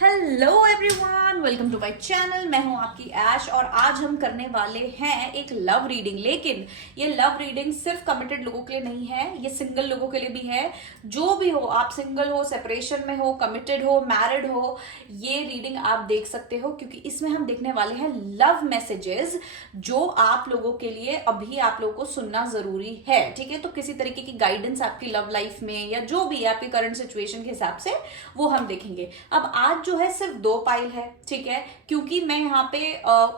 Hello everyone, welcome to my channel. मैं हूं आपकी ऐश और आज हम करने वाले हैं एक लव रीडिंग। लेकिन ये लव रीडिंग सिर्फ कमिटेड लोगों के लिए नहीं है, ये सिंगल लोगों के लिए भी है। जो भी हो, आप सिंगल हो, सेपरेशन में हो, कमिटेड हो, मैरिड हो, ये रीडिंग आप देख सकते हो क्योंकि इसमें हम देखने वाले हैं लव मैसेजेस जो आप लोगों के लिए अभी आप लोगों को सुनना जरूरी है। ठीक है, तो किसी तरीके की गाइडेंस आपकी लव लाइफ में या जो भी आपकी करंट सिचुएशन के हिसाब से वो हम देखेंगे। अब आज जो है सिर्फ 2 पाइल है, ठीक है, क्योंकि मैं यहाँ पे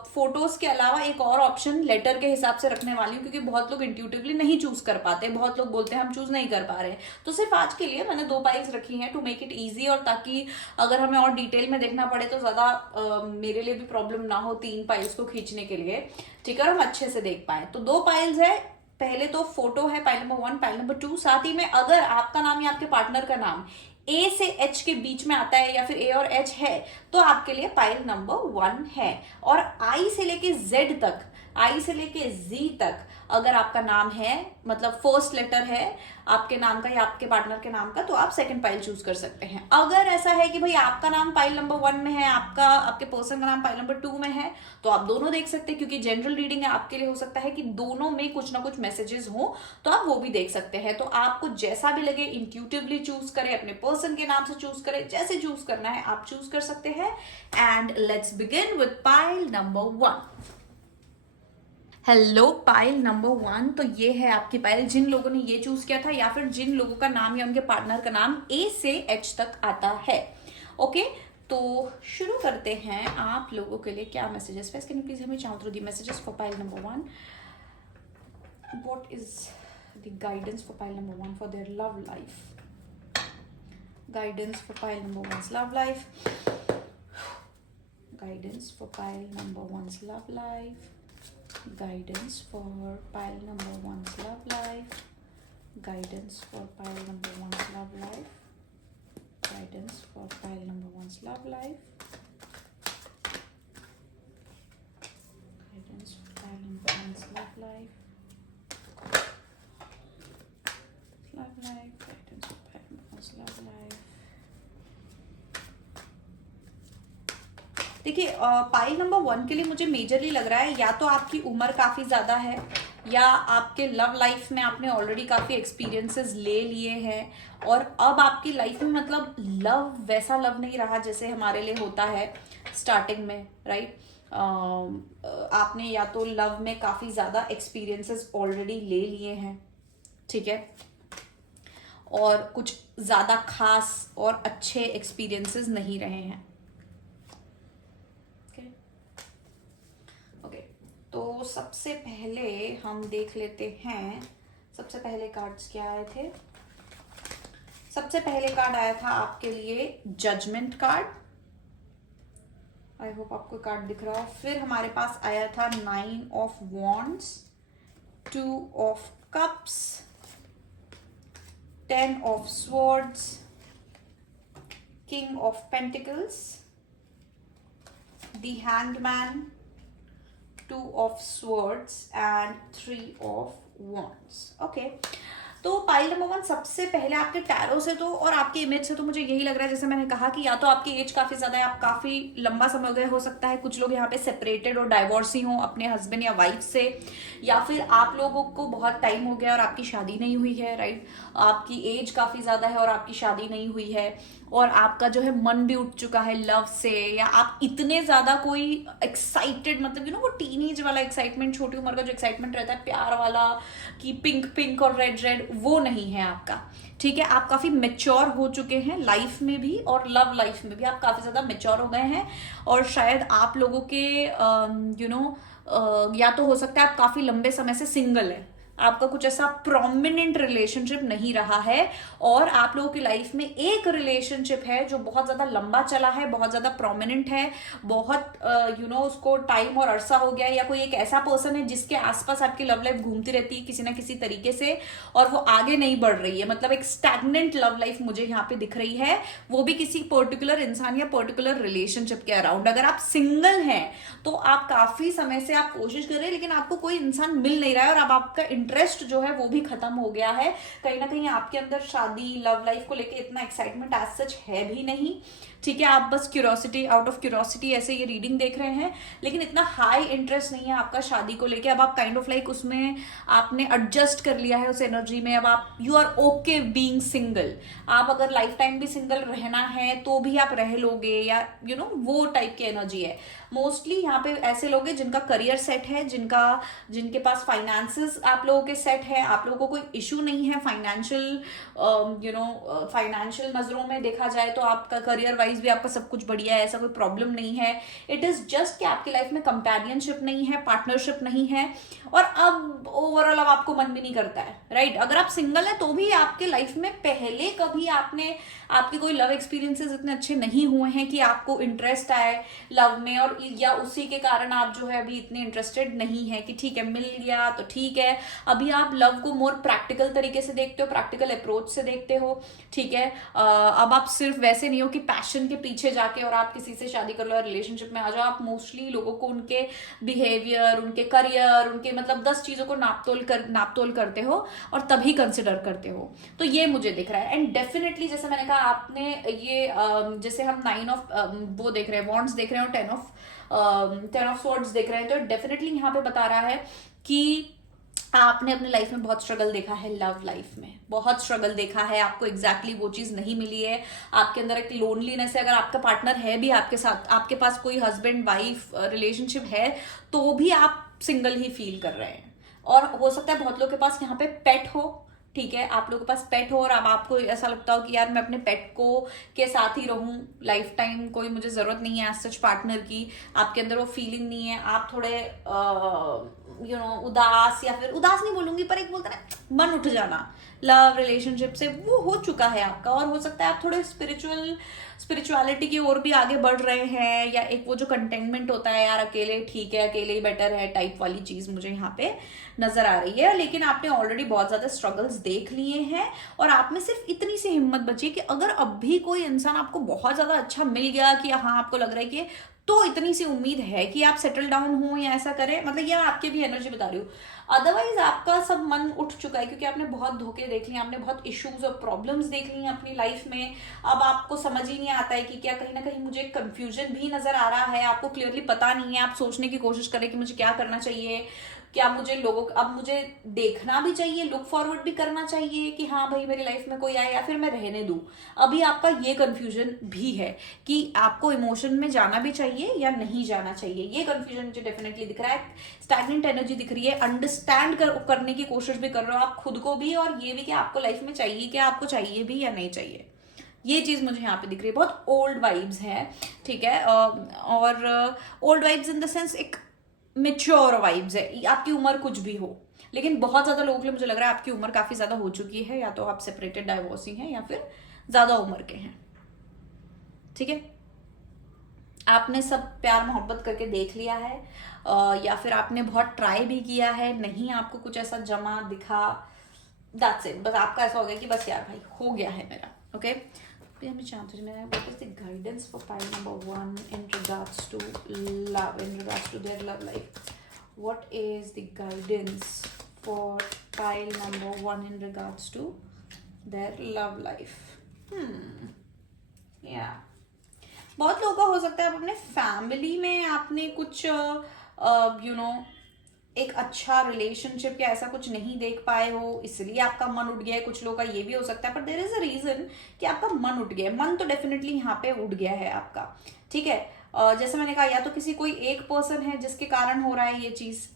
फोटोज के अलावा एक और ऑप्शन लेटर के हिसाब से रखने वाली हूँ क्योंकि बहुत लोग इंट्यूटिवली नहीं चूज कर पाते, बहुत लोग बोलते हैं हम चूज नहीं कर पा रहे। तो सिर्फ आज के लिए मैंने 2 पाइल्स रखी हैं टू मेक इट इजी, और ताकि अगर हमें और डिटेल में देखना पड़े तो ज्यादा मेरे लिए भी प्रॉब्लम ना हो 3 पाइल्स को खींचने के लिए, ठीक है, और हम अच्छे से देख पाए। तो 2 पाइल्स है। पहले तो फोटो है, पाइल नंबर 1, पाइल नंबर 2। साथ ही में अगर आपका नाम या आपके पार्टनर का नाम ए से एच के बीच में आता है या फिर ए और एच है तो आपके लिए पाइल नंबर 1 है। और आई से लेके जेड तक, आई से लेके जी तक अगर आपका नाम है, मतलब फर्स्ट लेटर है आपके नाम का या आपके पार्टनर के नाम का, तो आप सेकंड पाइल चूज कर सकते हैं। अगर ऐसा है कि भाई आपका नाम पाइल नंबर 1 में है, आपके पर्सन का नाम पाइल नंबर 2 में है, तो आप दोनों देख सकते हैं क्योंकि जनरल रीडिंग है। आपके लिए हो सकता है कि दोनों में कुछ ना कुछ मैसेजेस हो, तो आप वो भी देख सकते हैं। तो आपको जैसा भी लगे इंट्यूटिवली चूज करें, अपने पर्सन के नाम से चूज करें, जैसे चूज करना है आप चूज कर सकते हैं। And let's begin with pile number 1। Hello pile number 1, तो ये है आपकी पाइल। जिन लोगों ने ये चूज किया था या फिर जिन लोगों का नाम या उनके पार्टनर का नाम ए से एच तक आता है, ओके, तो शुरू करते हैं। आप लोगों के लिए क्या मैसेजेस है, कैन यू प्लीज हमें चाहो through the messages for pile number 1। What is the guidance for pile number 1 for their love life? Guidance for pile number 1's love life. Guidance for pile number 1's love life. Guidance for pile number 1's love life. Guidance for pile number 1's love life. Guidance for pile number 1's love life. Guidance for pile number 1's love life. Love life. Guidance for pile number 1's love life. देखिए, pile number 1 के लिए मुझे majorly लग रहा है या तो आपकी उम्र काफी ज्यादा है या आपके लव लाइफ में आपने ऑलरेडी काफी एक्सपीरियंसेस ले लिए हैं और अब आपकी लाइफ में मतलब लव वैसा लव नहीं रहा जैसे हमारे लिए होता है स्टार्टिंग में, राइट। आपने या तो लव में काफी ज्यादा एक्सपीरियंसेस ऑलरेडी ले लिए हैं, ठीक है, और कुछ ज्यादा खास और अच्छे एक्सपीरियंसेस नहीं रहे हैं। तो सबसे पहले हम देख लेते हैं, सबसे पहले कार्ड्स क्या आए थे। सबसे पहले कार्ड आया था आपके लिए जजमेंट कार्ड। आई होप आपको कार्ड दिख रहा हो। फिर हमारे पास आया था 9 of wands, 2 of cups, 10 of swords, king of pentacles, the hangman, 2 of swords and 3 of wands. Okay. तो पाइल नंबर 1 सबसे पहले आपके टैरो से तो और आपके इमेज से तो मुझे यही लग रहा है, जैसे मैंने कहा कि या तो आपकी एज काफी ज्यादा है, आप काफी लंबा समय हो गया, हो सकता है कुछ लोग यहाँ पे सेपरेटेड और डाइवोर्सी हो अपने हस्बैंड या वाइफ से, या फिर आप लोगों को बहुत टाइम हो गया और आपकी शादी नहीं हुई है, राइट। आपकी एज काफी ज्यादा है और आपकी शादी नहीं हुई है और आपका जो है मन भी उठ चुका है लव से, या आप इतने ज्यादा कोई एक्साइटेड, मतलब वो टीनेज वाला एक्साइटमेंट, छोटी उम्र का जो एक्साइटमेंट रहता है प्यार वाला कि पिंक पिंक और रेड रेड, वो नहीं है आपका, ठीक है। आप काफी मेच्योर हो चुके हैं लाइफ में भी और लव लाइफ में भी आप काफी ज्यादा मेच्योर हो गए हैं और शायद आप लोगों के या तो हो सकता है आप काफी लंबे समय से सिंगल है, आपका कुछ ऐसा प्रोमिनेंट रिलेशनशिप नहीं रहा है और आप लोगों की लाइफ में एक रिलेशनशिप है जो बहुत ज्यादा लंबा चला है, बहुत ज्यादा प्रोमिनेंट है, बहुत उसको टाइम और अरसा हो गया है, या कोई एक ऐसा पर्सन है जिसके आसपास आपकी लव लाइफ घूमती रहती है किसी ना किसी तरीके से और वो आगे नहीं बढ़ रही है, मतलब एक स्टैग्नेंट लव लाइफ मुझे यहाँ पे दिख रही है, वो भी किसी पर्टिकुलर इंसान या पर्टिकुलर रिलेशनशिप के अराउंड। अगर आप सिंगल हैं तो आप काफी समय से आप कोशिश कर रहे हैं लेकिन आपको कोई इंसान मिल नहीं रहा है और अब आपका इंटरेस्ट जो है वो भी खत्म हो गया है। कहीं ना कहीं आपके अंदर शादी लव लाइफ को लेके इतना एक्साइटमेंट एज सच है भी नहीं, ठीक है। आप बस क्यूरोसिटी, आउट ऑफ क्यूरोसिटी ऐसे ये रीडिंग देख रहे हैं, लेकिन इतना हाई इंटरेस्ट नहीं है आपका शादी को लेके। अब आप काइंड ऑफ लाइक उसमें आपने एडजस्ट कर लिया है उस एनर्जी में। अब आप you are okay being single. आप अगर लाइफ टाइम भी सिंगल रहना है तो भी आप रह लोगे, या यू नो वो टाइप की एनर्जी है। मोस्टली यहाँ पे ऐसे लोग हैं जिनका करियर सेट है, जिनके पास फाइनेंसेस आप लोगों के सेट है, आप लोगों को कोई इशू नहीं है फाइनेंशियल, फाइनेंशियल नजरों में देखा जाए तो आपका करियर वाइज भी आपका सब कुछ बढ़िया है, ऐसा कोई प्रॉब्लम नहीं है। इट इज जस्ट कि आपकी लाइफ में कंपेनियनशिप नहीं है, पार्टनरशिप नहीं है, और अब ओवरऑल अब आपको मन भी नहीं करता है, राइट। अगर आप सिंगल है तो भी आपके लाइफ में पहले कभी आपके कोई लव एक्सपीरियंसेस इतने अच्छे नहीं हुए हैं कि आपको इंटरेस्ट आए लव में, और या उसी के कारण आप जो है अभी इतने इंटरेस्टेड नहीं है कि ठीक है मिल गया तो ठीक है। अभी आप लव को मोर प्रैक्टिकल तरीके से देखते हो, प्रैक्टिकल अप्रोच से देखते हो, ठीक है। अब आप सिर्फ वैसे नहीं हो कि पैशन के पीछे जाके और आप किसी से शादी कर लो और रिलेशनशिप में आ जाओ। आप मोस्टली लोगों को उनके बिहेवियर, उनके करियर, उनके मतलब 10 चीजों को नापतोल करते हो और तभी कंसिडर करते हो। तो ये मुझे दिख रहा है। एंड डेफिनेटली जैसे मैंने कहा, आपने ये जैसे हम 9 ऑफ वो देख रहे हैं, वॉन्ड्स देख रहे हैं, और 10 ऑफ स्वॉर्ड्स देख रहे हैं, तो डेफिनेटली यहाँ पे बता रहा है कि आपने अपनी लाइफ में बहुत स्ट्रगल देखा है, लव लाइफ में बहुत स्ट्रगल देखा है, आपको एग्जैक्टली वो चीज नहीं मिली है। आपके अंदर एक लोनलीनेस है। अगर आपका पार्टनर है भी आपके साथ, आपके पास कोई हस्बैंड वाइफ रिलेशनशिप है, तो भी आप सिंगल ही फील कर रहे हैं। और हो सकता है बहुत लोग के पास यहाँ पे पेट हो, ठीक है, आप लोगों के पास पेट हो और अब आपको ऐसा लगता हो कि यार मैं अपने पेट को के साथ ही रहूं लाइफ टाइम, कोई मुझे जरूरत नहीं है एज सच पार्टनर की। आपके अंदर वो फीलिंग नहीं है, आप थोड़े उदास, या फिर उदास नहीं बोलूंगी पर एक बोलते ना मन उठ जाना लव रिलेशनशिप से, वो हो चुका है आपका। और हो सकता है आप थोड़े स्पिरिचुअलिटी की ओर भी आगे बढ़ रहे हैं, या एक वो जो कंटेनमेंट होता है यार अकेले ठीक है, अकेले ही बेटर है टाइप वाली चीज मुझे यहाँ पे नजर आ रही है। लेकिन आपने ऑलरेडी बहुत ज्यादा स्ट्रगल्स देख लिए हैं, और आप में सिर्फ इतनी सी हिम्मत बची है कि अगर अब भी कोई इंसान आपको बहुत ज्यादा अच्छा मिल गया, कि हाँ आपको लग रहा है कि, तो इतनी सी उम्मीद है कि आप सेटल डाउन हो या ऐसा करें, मतलब यह आपके भी एनर्जी बता रही हूँ। अदरवाइज आपका सब मन उठ चुका है, क्योंकि आपने बहुत धोखे देख लिए, आपने बहुत इश्यूज और प्रॉब्लम्स देख ली हैं अपनी लाइफ में। अब आपको समझ ही नहीं आता है कि क्या, कहीं ना कहीं मुझे कंफ्यूजन भी नजर आ रहा है, आपको क्लियरली पता नहीं है। आप सोचने की कोशिश करें कि मुझे क्या करना चाहिए, क्या मुझे अब मुझे देखना भी चाहिए, लुक फॉरवर्ड भी करना चाहिए कि हाँ भाई मेरी लाइफ में कोई आए, या फिर मैं रहने दूं। अभी आपका ये कंफ्यूजन भी है कि आपको इमोशन में जाना भी चाहिए या नहीं जाना चाहिए। ये कंफ्यूजन मुझे डेफिनेटली दिख रहा है। स्टैग्नेंट एनर्जी दिख रही है। अंडरस्टैंड करने की कोशिश भी कर रहे हो आप खुद को भी, और ये भी कि आपको लाइफ में चाहिए क्या, आपको चाहिए भी या नहीं चाहिए। ये चीज मुझे यहाँ पे दिख रही है। बहुत ओल्ड वाइब्स है, ठीक है, और old vibes in the sense एक मेच्योर वाइब्स है। आपकी उम्र कुछ भी हो, लेकिन बहुत ज्यादा लोगों के लिए मुझे लग रहा है आपकी उम्र काफी ज्यादा हो चुकी है, या तो आप सेपरेटेड डाइवोर्सिंग हैं या फिर ज्यादा उम्र के हैं, ठीक है। आपने सब प्यार मोहब्बत करके देख लिया है, या फिर आपने बहुत ट्राई भी किया है, नहीं आपको कुछ ऐसा जमा दिखा, दैट्स इट। बस आपका ऐसा हो गया कि बस यार भाई हो गया है मेरा, ओके। मैं जानती हूँ what is the guidance for pile number 1 in regards to love, in regards to their love life? What is the guidance for pile number 1 in regards to their love life? Yeah. बहुत लोगों का हो सकता है आप अपने family में आपने कुछ एक अच्छा रिलेशनशिप या ऐसा कुछ नहीं देख पाए हो, इसलिए आपका मन उठ गया है। कुछ लोगों का ये भी हो सकता है, पर देयर इज अ रीजन कि आपका मन उठ गया है। मन तो डेफिनेटली यहाँ पे उठ गया है आपका, ठीक है। जैसे मैंने कहा, या तो किसी कोई एक पर्सन है जिसके कारण हो रहा है ये चीज,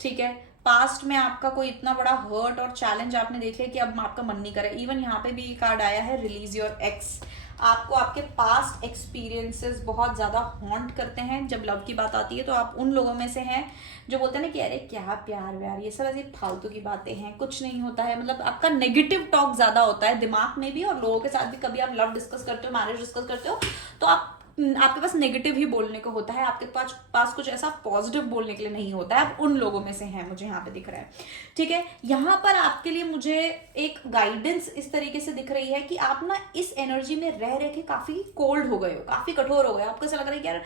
ठीक है। पास्ट में आपका कोई इतना बड़ा हर्ट और चैलेंज आपने देख लिया कि अब आपका मन नहीं करे। इवन यहाँ पे भी ये कार्ड आया है रिलीज योर एक्स। आपको आपके पास्ट एक्सपीरियंसेस बहुत ज्यादा हॉन्ट करते हैं। जब लव की बात आती है तो आप उन लोगों में से हैं जो बोलते हैं ना कि अरे क्या प्यार व्यार, ये सब ऐसी फालतू की बातें हैं, कुछ नहीं होता है। मतलब आपका नेगेटिव टॉक ज्यादा होता है दिमाग में भी, और लोगों के साथ भी। कभी आप लव डिस्कस करते हो, मैरिज डिस्कस करते हो, तो आपके पास नेगेटिव ही बोलने को होता है, आपके पास कुछ ऐसा पॉजिटिव बोलने के लिए नहीं होता है। आप उन लोगों में से हैं, मुझे यहाँ पे दिख रहा है, ठीक है। यहाँ पर आपके लिए मुझे एक गाइडेंस इस तरीके से दिख रही है कि आप ना इस एनर्जी में रह रह के काफी कोल्ड हो गए हो, काफी कठोर हो गए। आपको ऐसा लग रहा है कि यार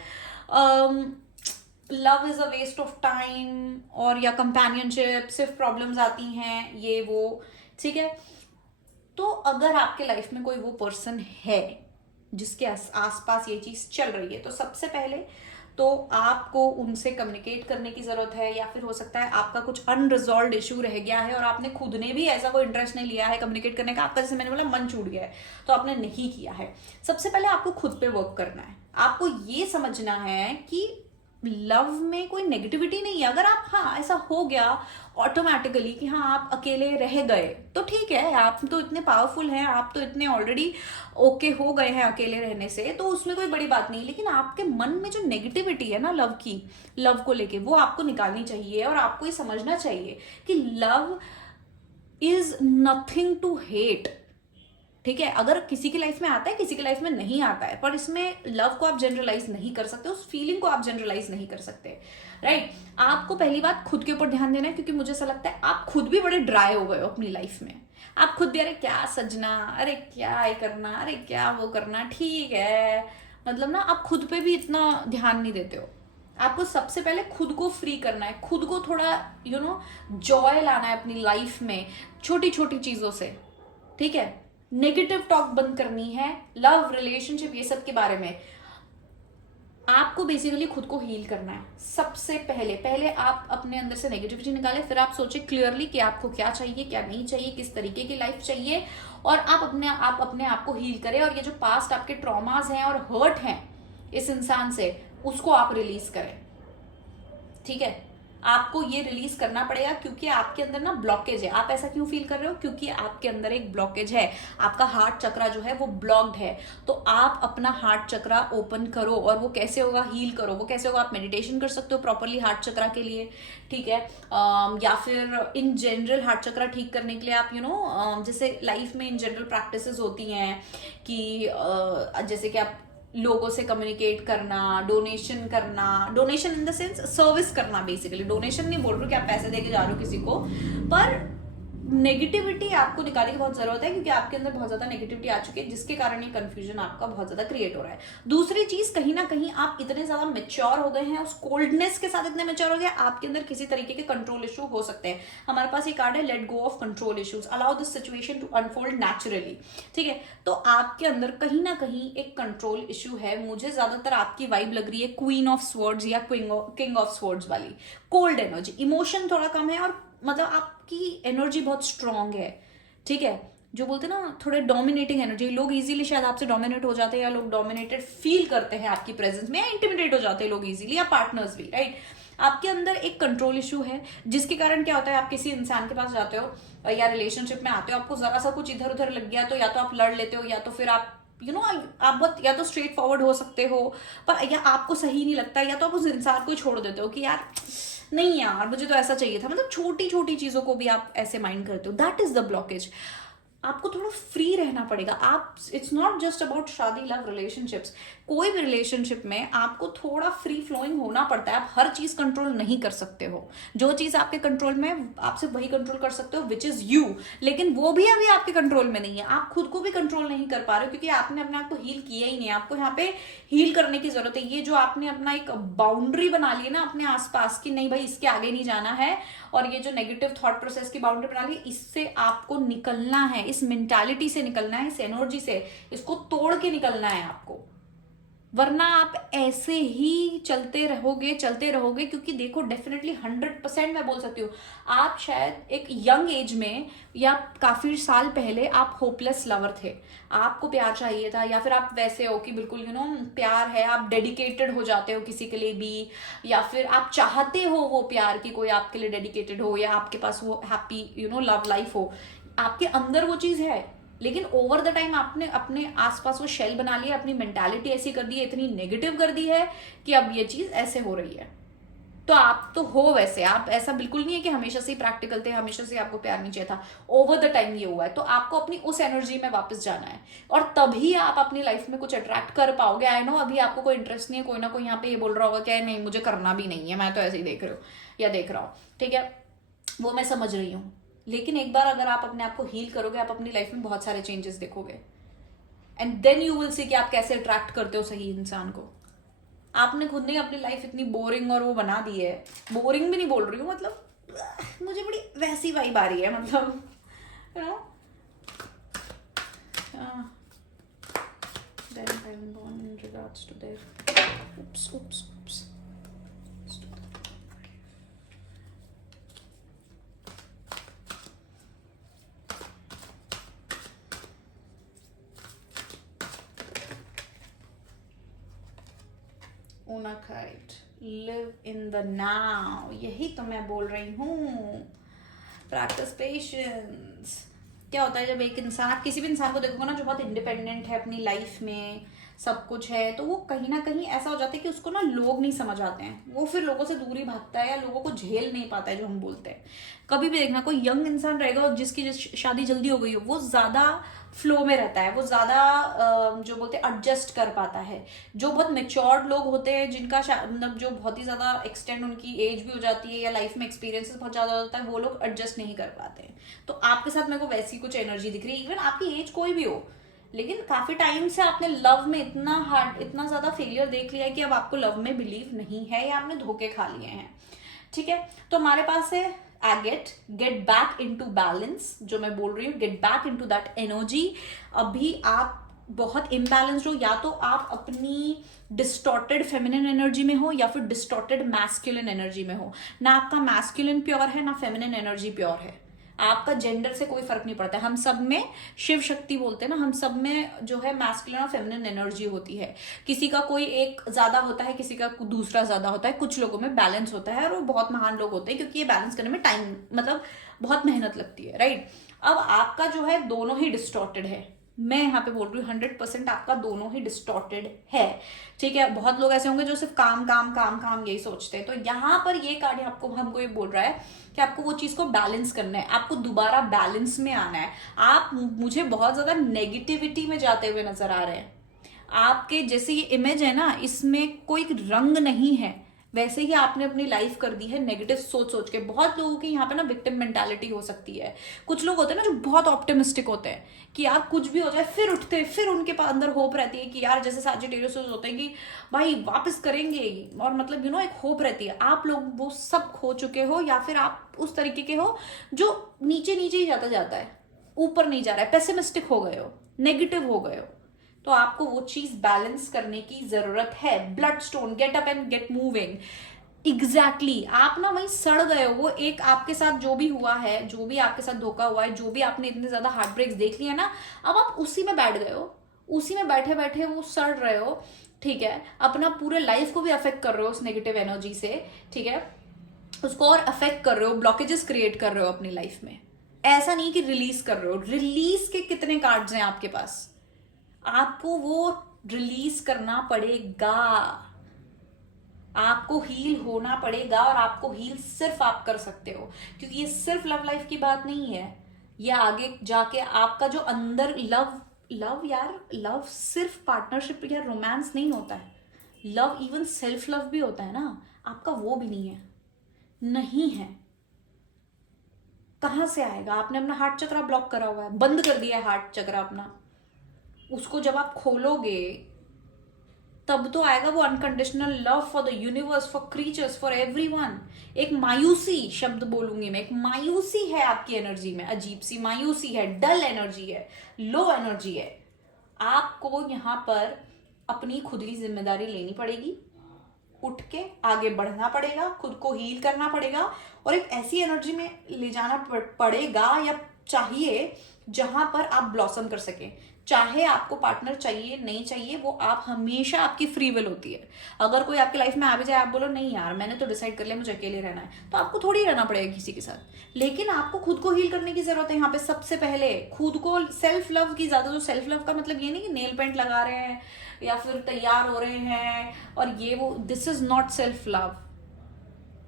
love is a waste of time, और या कंपेनियनशिप सिर्फ प्रॉब्लम्स आती हैं, ये वो, ठीक है। तो अगर आपके लाइफ में कोई वो पर्सन है जिसके आसपास ये चीज चल रही है, तो सबसे पहले तो आपको उनसे कम्युनिकेट करने की जरूरत है, या फिर हो सकता है आपका कुछ अनरिजॉल्व इशू रह गया है और आपने खुद ने भी ऐसा कोई इंटरेस्ट नहीं लिया है कम्युनिकेट करने का, आपका जैसे मैंने बोला मन छूट गया है तो आपने नहीं किया है। सबसे पहले आपको खुद पे वर्क करना है। आपको ये समझना है कि लव में कोई नेगेटिविटी नहीं है। अगर आप, हाँ ऐसा हो गया ऑटोमेटिकली कि हाँ आप अकेले रह गए, तो ठीक है, आप तो इतने पावरफुल हैं, आप तो इतने ऑलरेडी ओके हो गए हैं अकेले रहने से, तो उसमें कोई बड़ी बात नहीं। लेकिन आपके मन में जो नेगेटिविटी है ना लव की, लव को लेके, वो आपको निकालनी चाहिए और आपको ये समझना चाहिए कि love is nothing to hate. ठीक है, अगर किसी की लाइफ में आता है, किसी की लाइफ में नहीं आता है, पर इसमें लव को आप जनरलाइज नहीं कर सकते, उस फीलिंग को आप जनरलाइज नहीं कर सकते, राइट। आपको पहली बात खुद के ऊपर ध्यान देना है, क्योंकि मुझे ऐसा लगता है आप खुद भी बड़े ड्राई हो गए हो अपनी लाइफ में। आप खुद भी अरे क्या सजना, अरे क्या ये करना, अरे क्या वो करना, ठीक है, मतलब ना आप खुद पे भी इतना ध्यान नहीं देते हो। आपको सबसे पहले खुद को फ्री करना है, खुद को थोड़ा जॉय लाना है अपनी लाइफ में, छोटी छोटी चीजों से, ठीक है। नेगेटिव टॉक बंद करनी है, लव रिलेशनशिप ये सब के बारे में। आपको बेसिकली खुद को हील करना है सबसे पहले। पहले आप अपने अंदर से नेगेटिविटी निकालें, फिर आप सोचें क्लियरली कि आपको क्या चाहिए, क्या नहीं चाहिए, किस तरीके की लाइफ चाहिए, और आप अपने आप को हील करें। और ये जो पास्ट आपके ट्रॉमास हैं और हर्ट हैं इस इंसान से, उसको आप रिलीज करें, ठीक है। आपको ये रिलीज करना पड़ेगा, क्योंकि आपके अंदर ना ब्लॉकेज है। आप ऐसा क्यों फील कर रहे हो? क्योंकि आपके अंदर एक ब्लॉकेज है, आपका हार्ट चक्रा जो है वो ब्लॉक्ड है। तो आप अपना हार्ट चक्रा ओपन करो। और वो कैसे होगा, हील करो। वो कैसे होगा, आप मेडिटेशन कर सकते हो प्रॉपरली हार्ट चक्रा के लिए, ठीक है। या फिर इन जनरल हार्ट चक्रा ठीक करने के लिए आप जैसे लाइफ में इन जनरल प्रैक्टिसेस होती हैं कि जैसे कि आप लोगों से कम्युनिकेट करना, donation in the sense service करना। बेसिकली डोनेशन नहीं बोल रही हूँ कि आप पैसे देके जा रहे हो किसी को, पर नेगेटिविटी आपको निकालने की बहुत जरूरत है, क्योंकि आपके अंदर बहुत ज्यादा नेगेटिविटी आ चुकी है, जिसके कारण ये कंफ्यूजन आपका बहुत ज्यादा क्रिएट हो रहा है। दूसरी चीज, कहीं ना कहीं आप इतने ज्यादा मेच्योर हो गए हैं, उस कोल्डनेस के साथ इतने मेच्योर हो गए, आपके अंदर किसी तरीके के कंट्रोल इशू हो सकते हैं। हमारे पास ये कार्ड है, let go of control issues, allow this situation to unfold naturally, ठीक है। तो आपके अंदर कहीं ना कहीं एक कंट्रोल इशू है। मुझे ज्यादातर आपकी वाइब लग रही है क्वीन ऑफ स्वर्ड्स या किंग ऑफ स्वर्ड्स वाली, कोल्ड एनर्जी, इमोशन थोड़ा कम है, और मतलब आपकी एनर्जी बहुत स्ट्रांग है, ठीक है। जो बोलते हैं ना थोड़े डोमिनेटिंग एनर्जी, लोग इजीली शायद आपसे डोमिनेट हो जाते हैं, या लोग डोमिनेटेड फील करते हैं आपकी प्रेजेंस में, या इंटिमिडेट हो जाते हैं लोग इजीली, या पार्टनर्स भी, राइट। आपके अंदर एक कंट्रोल इशू है, जिसके कारण क्या होता है, आप किसी इंसान के पास जाते हो या रिलेशनशिप में आते हो, आपको जरा सा कुछ इधर उधर लग गया तो या तो आप लड़ लेते हो, या तो फिर आप आप बहुत या तो स्ट्रेट फॉरवर्ड हो सकते हो, पर या आपको सही नहीं लगता, या तो आप उस इंसान को छोड़ देते हो कि यार नहीं यार मुझे तो ऐसा चाहिए था। मतलब छोटी छोटी चीजों को भी आप ऐसे माइंड करते हो, दैट इज द ब्लॉकेज। आपको थोड़ा फ्री रहना पड़ेगा। आप, इट्स नॉट जस्ट अबाउट शादी, लव, रिलेशनशिप्स, कोई भी रिलेशनशिप में आपको थोड़ा फ्री फ्लोइंग होना पड़ता है। आप हर चीज कंट्रोल नहीं कर सकते हो, जो चीज आपके कंट्रोल में है आप सिर्फ वही कंट्रोल कर सकते हो, विच इज यू। लेकिन वो भी अभी आपके कंट्रोल में नहीं है, आप खुद को भी कंट्रोल नहीं कर पा रहे हो, क्योंकि आपने अपने आप को हील किया ही नहीं। आपको यहाँ पे हील करने की जरूरत है। ये जो आपने अपना एक बाउंड्री बना ली है ना अपने आसपास की, नहीं भाई इसके आगे नहीं जाना है, और ये जो नेगेटिव थॉट प्रोसेस की बाउंड्री बना ली, इससे आपको निकलना है, इस मेंटालिटी से निकलना है, इस एनर्जी से, इसको तोड़ के निकलना है आपको। वरना आप ऐसे ही चलते रहोगे, क्योंकि देखो डेफिनेटली 100% मैं बोल सकती हूँ, आप शायद एक यंग एज में या काफी साल पहले आप होपलेस लवर थे, आपको प्यार चाहिए था, या फिर आप वैसे हो कि बिल्कुल प्यार है, आप डेडिकेटेड हो जाते हो किसी के लिए भी, या फिर आप चाहते हो वो प्यार की कोई आपके लिए डेडिकेटेड हो, या आपके पास वो हैप्पी लव लाइफ हो, आपके अंदर वो चीज है। लेकिन ओवर द टाइम आपने अपने आसपास वो शेल बना लिया, अपनी मेंटालिटी ऐसी कर दी है, इतनी नेगेटिव कर दी है कि अब ये चीज ऐसे हो रही है। तो आप तो हो वैसे, आप ऐसा बिल्कुल नहीं है कि हमेशा से ही प्रैक्टिकल थे, हमेशा से आपको प्यार नहीं चाहिए था, ओवर द टाइम ये हुआ है। तो आपको अपनी उस एनर्जी में वापस जाना है, और तभी आप अपनी लाइफ में कुछ अट्रैक्ट कर पाओगे। आई नो अभी आपको कोई इंटरेस्ट नहीं है, कोई ना कोई यहाँ पे ये बोल रहा होगा कि नहीं मुझे करना भी नहीं है, मैं तो ऐसे ही देख रही हूँ या देख रहा हूँ, ठीक है, वो मैं समझ रही हूँ। लेकिन एक बार अगर आप अपने आप को हील करोगे, आप अपनी लाइफ में बहुत सारे चेंजेस देखोगे, and then you will see कि आप कैसे अट्रैक्ट करते हो सही इंसान को। आपने खुद ने अपनी लाइफ इतनी बोरिंग और वो बना दी है। बोरिंग भी नहीं बोल रही हूँ, मतलब मुझे बड़ी वैसी वाइब आ रही है, मतलब you know. Then I'm born in regards to their oops. Unakite, live in the now, यही तो मैं बोल रही हूँ। Practice patience. क्या होता है जब एक इंसान, आप किसी भी इंसान को देखोगे ना जो बहुत इंडिपेंडेंट है अपनी लाइफ में, सब कुछ है, तो वो कहीं ना कहीं ऐसा हो जाता है कि उसको ना लोग नहीं समझ आते हैं, वो फिर लोगों से दूरी भागता है या लोगों को झेल नहीं पाता है जो हम बोलते हैं। कभी भी देखना कोई यंग इंसान रहेगा और जिसकी शादी जल्दी हो गई हो, वो ज्यादा फ्लो में रहता है, वो ज्यादा जो बोलते हैं एडजस्ट कर पाता है। जो बहुत मेच्योर्ड लोग होते हैं, जिनका मतलब जो बहुत ही ज्यादा एक्सटेंड उनकी एज भी हो जाती है या लाइफ में एक्सपीरियंसेस बहुत ज्यादा होता है, वो लोग एडजस्ट नहीं कर पाते हैं। तो आपके साथ मेरे को वैसी कुछ एनर्जी दिख रही है। इवन आपकी एज कोई भी हो, लेकिन काफी टाइम से आपने लव में इतना ज्यादा फेलियर देख लिया है कि अब आपको लव में बिलीव नहीं है या आपने धोखे खा लिए हैं। ठीक है, तो हमारे पास है agate, get back into balance. जो मैं बोल रही हूँ, get back into that energy. अभी आप बहुत इम्बैलेंस्ड हो, या तो आप अपनी डिस्टॉर्टेड फेमिनिन एनर्जी में हो या फिर डिस्टॉर्टेड मैस्कुलिन एनर्जी में हो। ना आपका मैस्कुलिन प्योर है ना फेमिनिन एनर्जी प्योर है। आपका जेंडर से कोई फर्क नहीं पड़ता है। हम सब में शिव शक्ति बोलते हैं ना, हम सब में जो है मैस्कुलिन और फेमिनिन एनर्जी होती है। किसी का कोई एक ज्यादा होता है, किसी का दूसरा ज्यादा होता है, कुछ लोगों में बैलेंस होता है और वो बहुत महान लोग होते हैं, क्योंकि ये बैलेंस करने में टाइम मतलब बहुत मेहनत लगती है, राइट। अब आपका जो है दोनों ही डिस्टॉर्टेड है। मैं यहाँ पे बोल रही हूँ 100% आपका दोनों ही डिस्टॉर्टेड है। ठीक है, बहुत लोग ऐसे होंगे जो सिर्फ काम काम काम काम यही सोचते हैं। तो यहाँ पर ये कार्ड आपको हमको ये बोल रहा है कि आपको वो चीज को बैलेंस करना है, आपको दोबारा बैलेंस में आना है। आप मुझे बहुत ज्यादा नेगेटिविटी में जाते हुए नजर आ रहे हैं। आपके जैसे ये इमेज है ना, इसमें कोई रंग नहीं है, वैसे ही आपने अपनी लाइफ कर दी है नेगेटिव सोच सोच के। बहुत लोगों की यहाँ पे ना विक्टिम मेंटालिटी हो सकती है। कुछ लोग होते हैं ना जो बहुत ऑप्टिमिस्टिक होते हैं कि यार कुछ भी हो जाए फिर उठते, फिर उनके पास अंदर होप रहती है कि यार जैसे सजिटेरियस होते हैं कि भाई वापस करेंगे, और मतलब एक होप रहती है। आप लोग वो सब खो चुके हो, या फिर आप उस तरीके के हो जो नीचे नीचे ही जाता जाता है, ऊपर नहीं जा रहा है, पेसिमिस्टिक हो गए हो, नेगेटिव हो गए हो। तो आपको वो चीज बैलेंस करने की जरूरत है। Bloodstone, get up and get moving. Exactly आप ना वहीं सड़ गए हो। वो एक आपके साथ जो भी हुआ है, जो भी आपके साथ धोखा हुआ है, जो भी आपने इतने ज्यादा हार्ट ब्रेक्स देख लिया ना, अब आप उसी में बैठ गए हो, उसी में बैठे बैठे वो सड़ रहे हो। ठीक है, अपना पूरे लाइफ को भी अफेक्ट कर रहे हो उस नेगेटिव एनर्जी से। ठीक है, उसको और अफेक्ट कर रहे हो, ब्लॉकेजेस क्रिएट कर रहे हो अपनी लाइफ में। ऐसा नहीं कि रिलीज कर रहे हो। रिलीज के कितने कार्ड्स हैं आपके पास? आपको वो रिलीज करना पड़ेगा, आपको हील होना पड़ेगा, और आपको हील सिर्फ आप कर सकते हो, क्योंकि ये सिर्फ लव लाइफ की बात नहीं है। ये आगे जाके आपका जो अंदर लव यार, लव सिर्फ पार्टनरशिप या रोमांस नहीं होता है। लव इवन सेल्फ लव भी होता है ना। आपका वो भी नहीं है, नहीं है। कहां से आएगा? आपने अपना हार्ट चक्रा ब्लॉक करा हुआ है, बंद कर दिया है हार्ट चक्रा अपना। उसको जब आप खोलोगे तब तो आएगा वो unconditional love for the universe, for creatures, for everyone. एक मायूसी शब्द बोलूंगी मैं, एक मायूसी है आपकी एनर्जी में, अजीब सी मायूसी है, डल एनर्जी है, लो एनर्जी है। आपको यहाँ पर अपनी खुद की जिम्मेदारी लेनी पड़ेगी, उठ के आगे बढ़ना पड़ेगा, खुद को हील करना पड़ेगा, और एक ऐसी एनर्जी में ले जाना पड़ेगा या चाहिए जहां पर आप ब्लॉसम कर सके। चाहे आपको पार्टनर चाहिए नहीं चाहिए, वो आप हमेशा आपकी फ्री विल होती है। अगर कोई आपकी लाइफ में आ भी जाए, आप बोलो नहीं यार मैंने तो डिसाइड कर लिया मुझे अकेले रहना है, तो आपको थोड़ी रहना पड़ेगा किसी के साथ। लेकिन आपको खुद को हील करने की जरूरत है यहाँ पे। सबसे पहले खुद को, सेल्फ लव की ज्यादा, जो सेल्फ लव का मतलब ये नहीं कि नेल पेंट लगा रहे हैं या फिर तैयार हो रहे हैं और ये वो, this is not self love.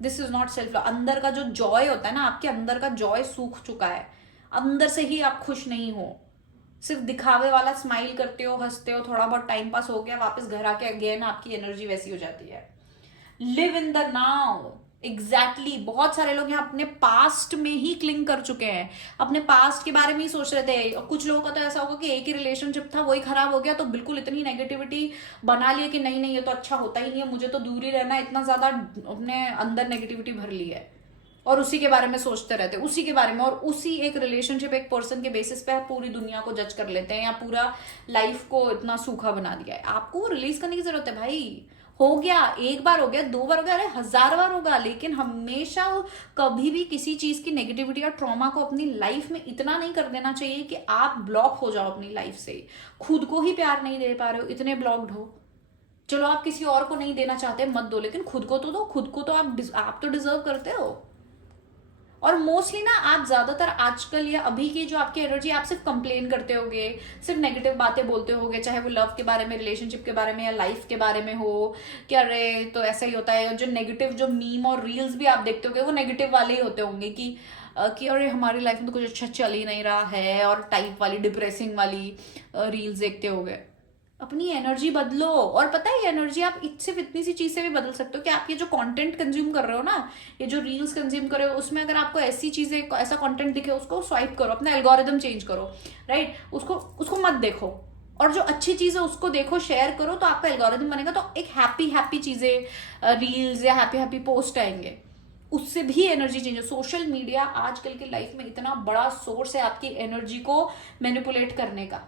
This is not self love. अंदर का जो जॉय होता है ना, आपके अंदर का जॉय सूख चुका है, अंदर से ही आप खुश नहीं हो। सिर्फ दिखावे वाला स्माइल करते हो, हंसते हो, थोड़ा बहुत टाइम पास हो गया, वापस घर आके अगेन आपकी एनर्जी वैसी हो जाती है। Live in the now. Exactly बहुत सारे लोग यहाँ अपने पास्ट में ही क्लिंग कर चुके हैं, अपने पास्ट के बारे में ही सोच रहे थे। और कुछ लोगों का तो ऐसा होगा कि एक ही रिलेशनशिप था, वही खराब हो गया, तो बिल्कुल इतनी नेगेटिविटी बना लिया कि नहीं नहीं ये तो अच्छा होता ही नहीं है, मुझे तो दूर ही रहना है, इतना ज्यादा अपने अंदर नेगेटिविटी भर ली है और उसी के बारे में सोचते रहते हैं, उसी के बारे में, और उसी एक रिलेशनशिप एक पर्सन के बेसिस पे आप पूरी दुनिया को जज कर लेते हैं या पूरा लाइफ को इतना सूखा बना दिया है। आपको रिलीज करने की जरूरत है भाई। हो गया, एक बार हो गया, 2 बार हो गया, अरे 1000 बार होगा, लेकिन हमेशा कभी भी किसी चीज की नेगेटिविटी या ट्रॉमा को अपनी लाइफ में इतना नहीं कर देना चाहिए कि आप ब्लॉक हो जाओ अपनी लाइफ से। खुद को ही प्यार नहीं दे पा रहे हो, इतने ब्लॉक्ड हो। चलो आप किसी और को नहीं देना चाहते, मत दो, लेकिन खुद को तो दो। खुद को तो आप तो डिजर्व करते हो। और मोस्टली ना आप ज्यादातर आजकल या अभी की जो आपकी एनर्जी, आप सिर्फ कंप्लेन करते होगे, सिर्फ नेगेटिव बातें बोलते होगे, चाहे वो लव के बारे में, रिलेशनशिप के बारे में या लाइफ के बारे में हो, कि अरे तो ऐसा ही होता है। जो नेगेटिव जो मीम और रील्स भी आप देखते होगे वो नेगेटिव वाले ही होते होंगे कि अरे हमारी लाइफ में तो कुछ अच्छा चल ही नहीं रहा है, और टाइप वाली डिप्रेसिंग वाली रील्स देखते होगे। अपनी एनर्जी बदलो। और पता है ये एनर्जी आप सिर्फ इतनी सी चीज से भी बदल सकते हो कि आप ये जो कंटेंट कंज्यूम कर रहे हो ना, ये जो रील्स कंज्यूम कर रहे हो, उसमें अगर आपको ऐसी चीजें, ऐसा कंटेंट दिखे, उसको स्वाइप करो, अपना एल्गोरिदम चेंज करो, राइट। उसको मत देखो, और जो अच्छी चीज है उसको देखो, शेयर करो, तो आपका एल्गोरिदम बनेगा, तो एक हैप्पी हैप्पी चीजें, रील्स या हैप्पी हैप्पी पोस्ट आएंगे, उससे भी एनर्जी चेंज हो। सोशल मीडिया आजकल की लाइफ में इतना बड़ा सोर्स है आपकी एनर्जी को मैनिपुलेट करने का,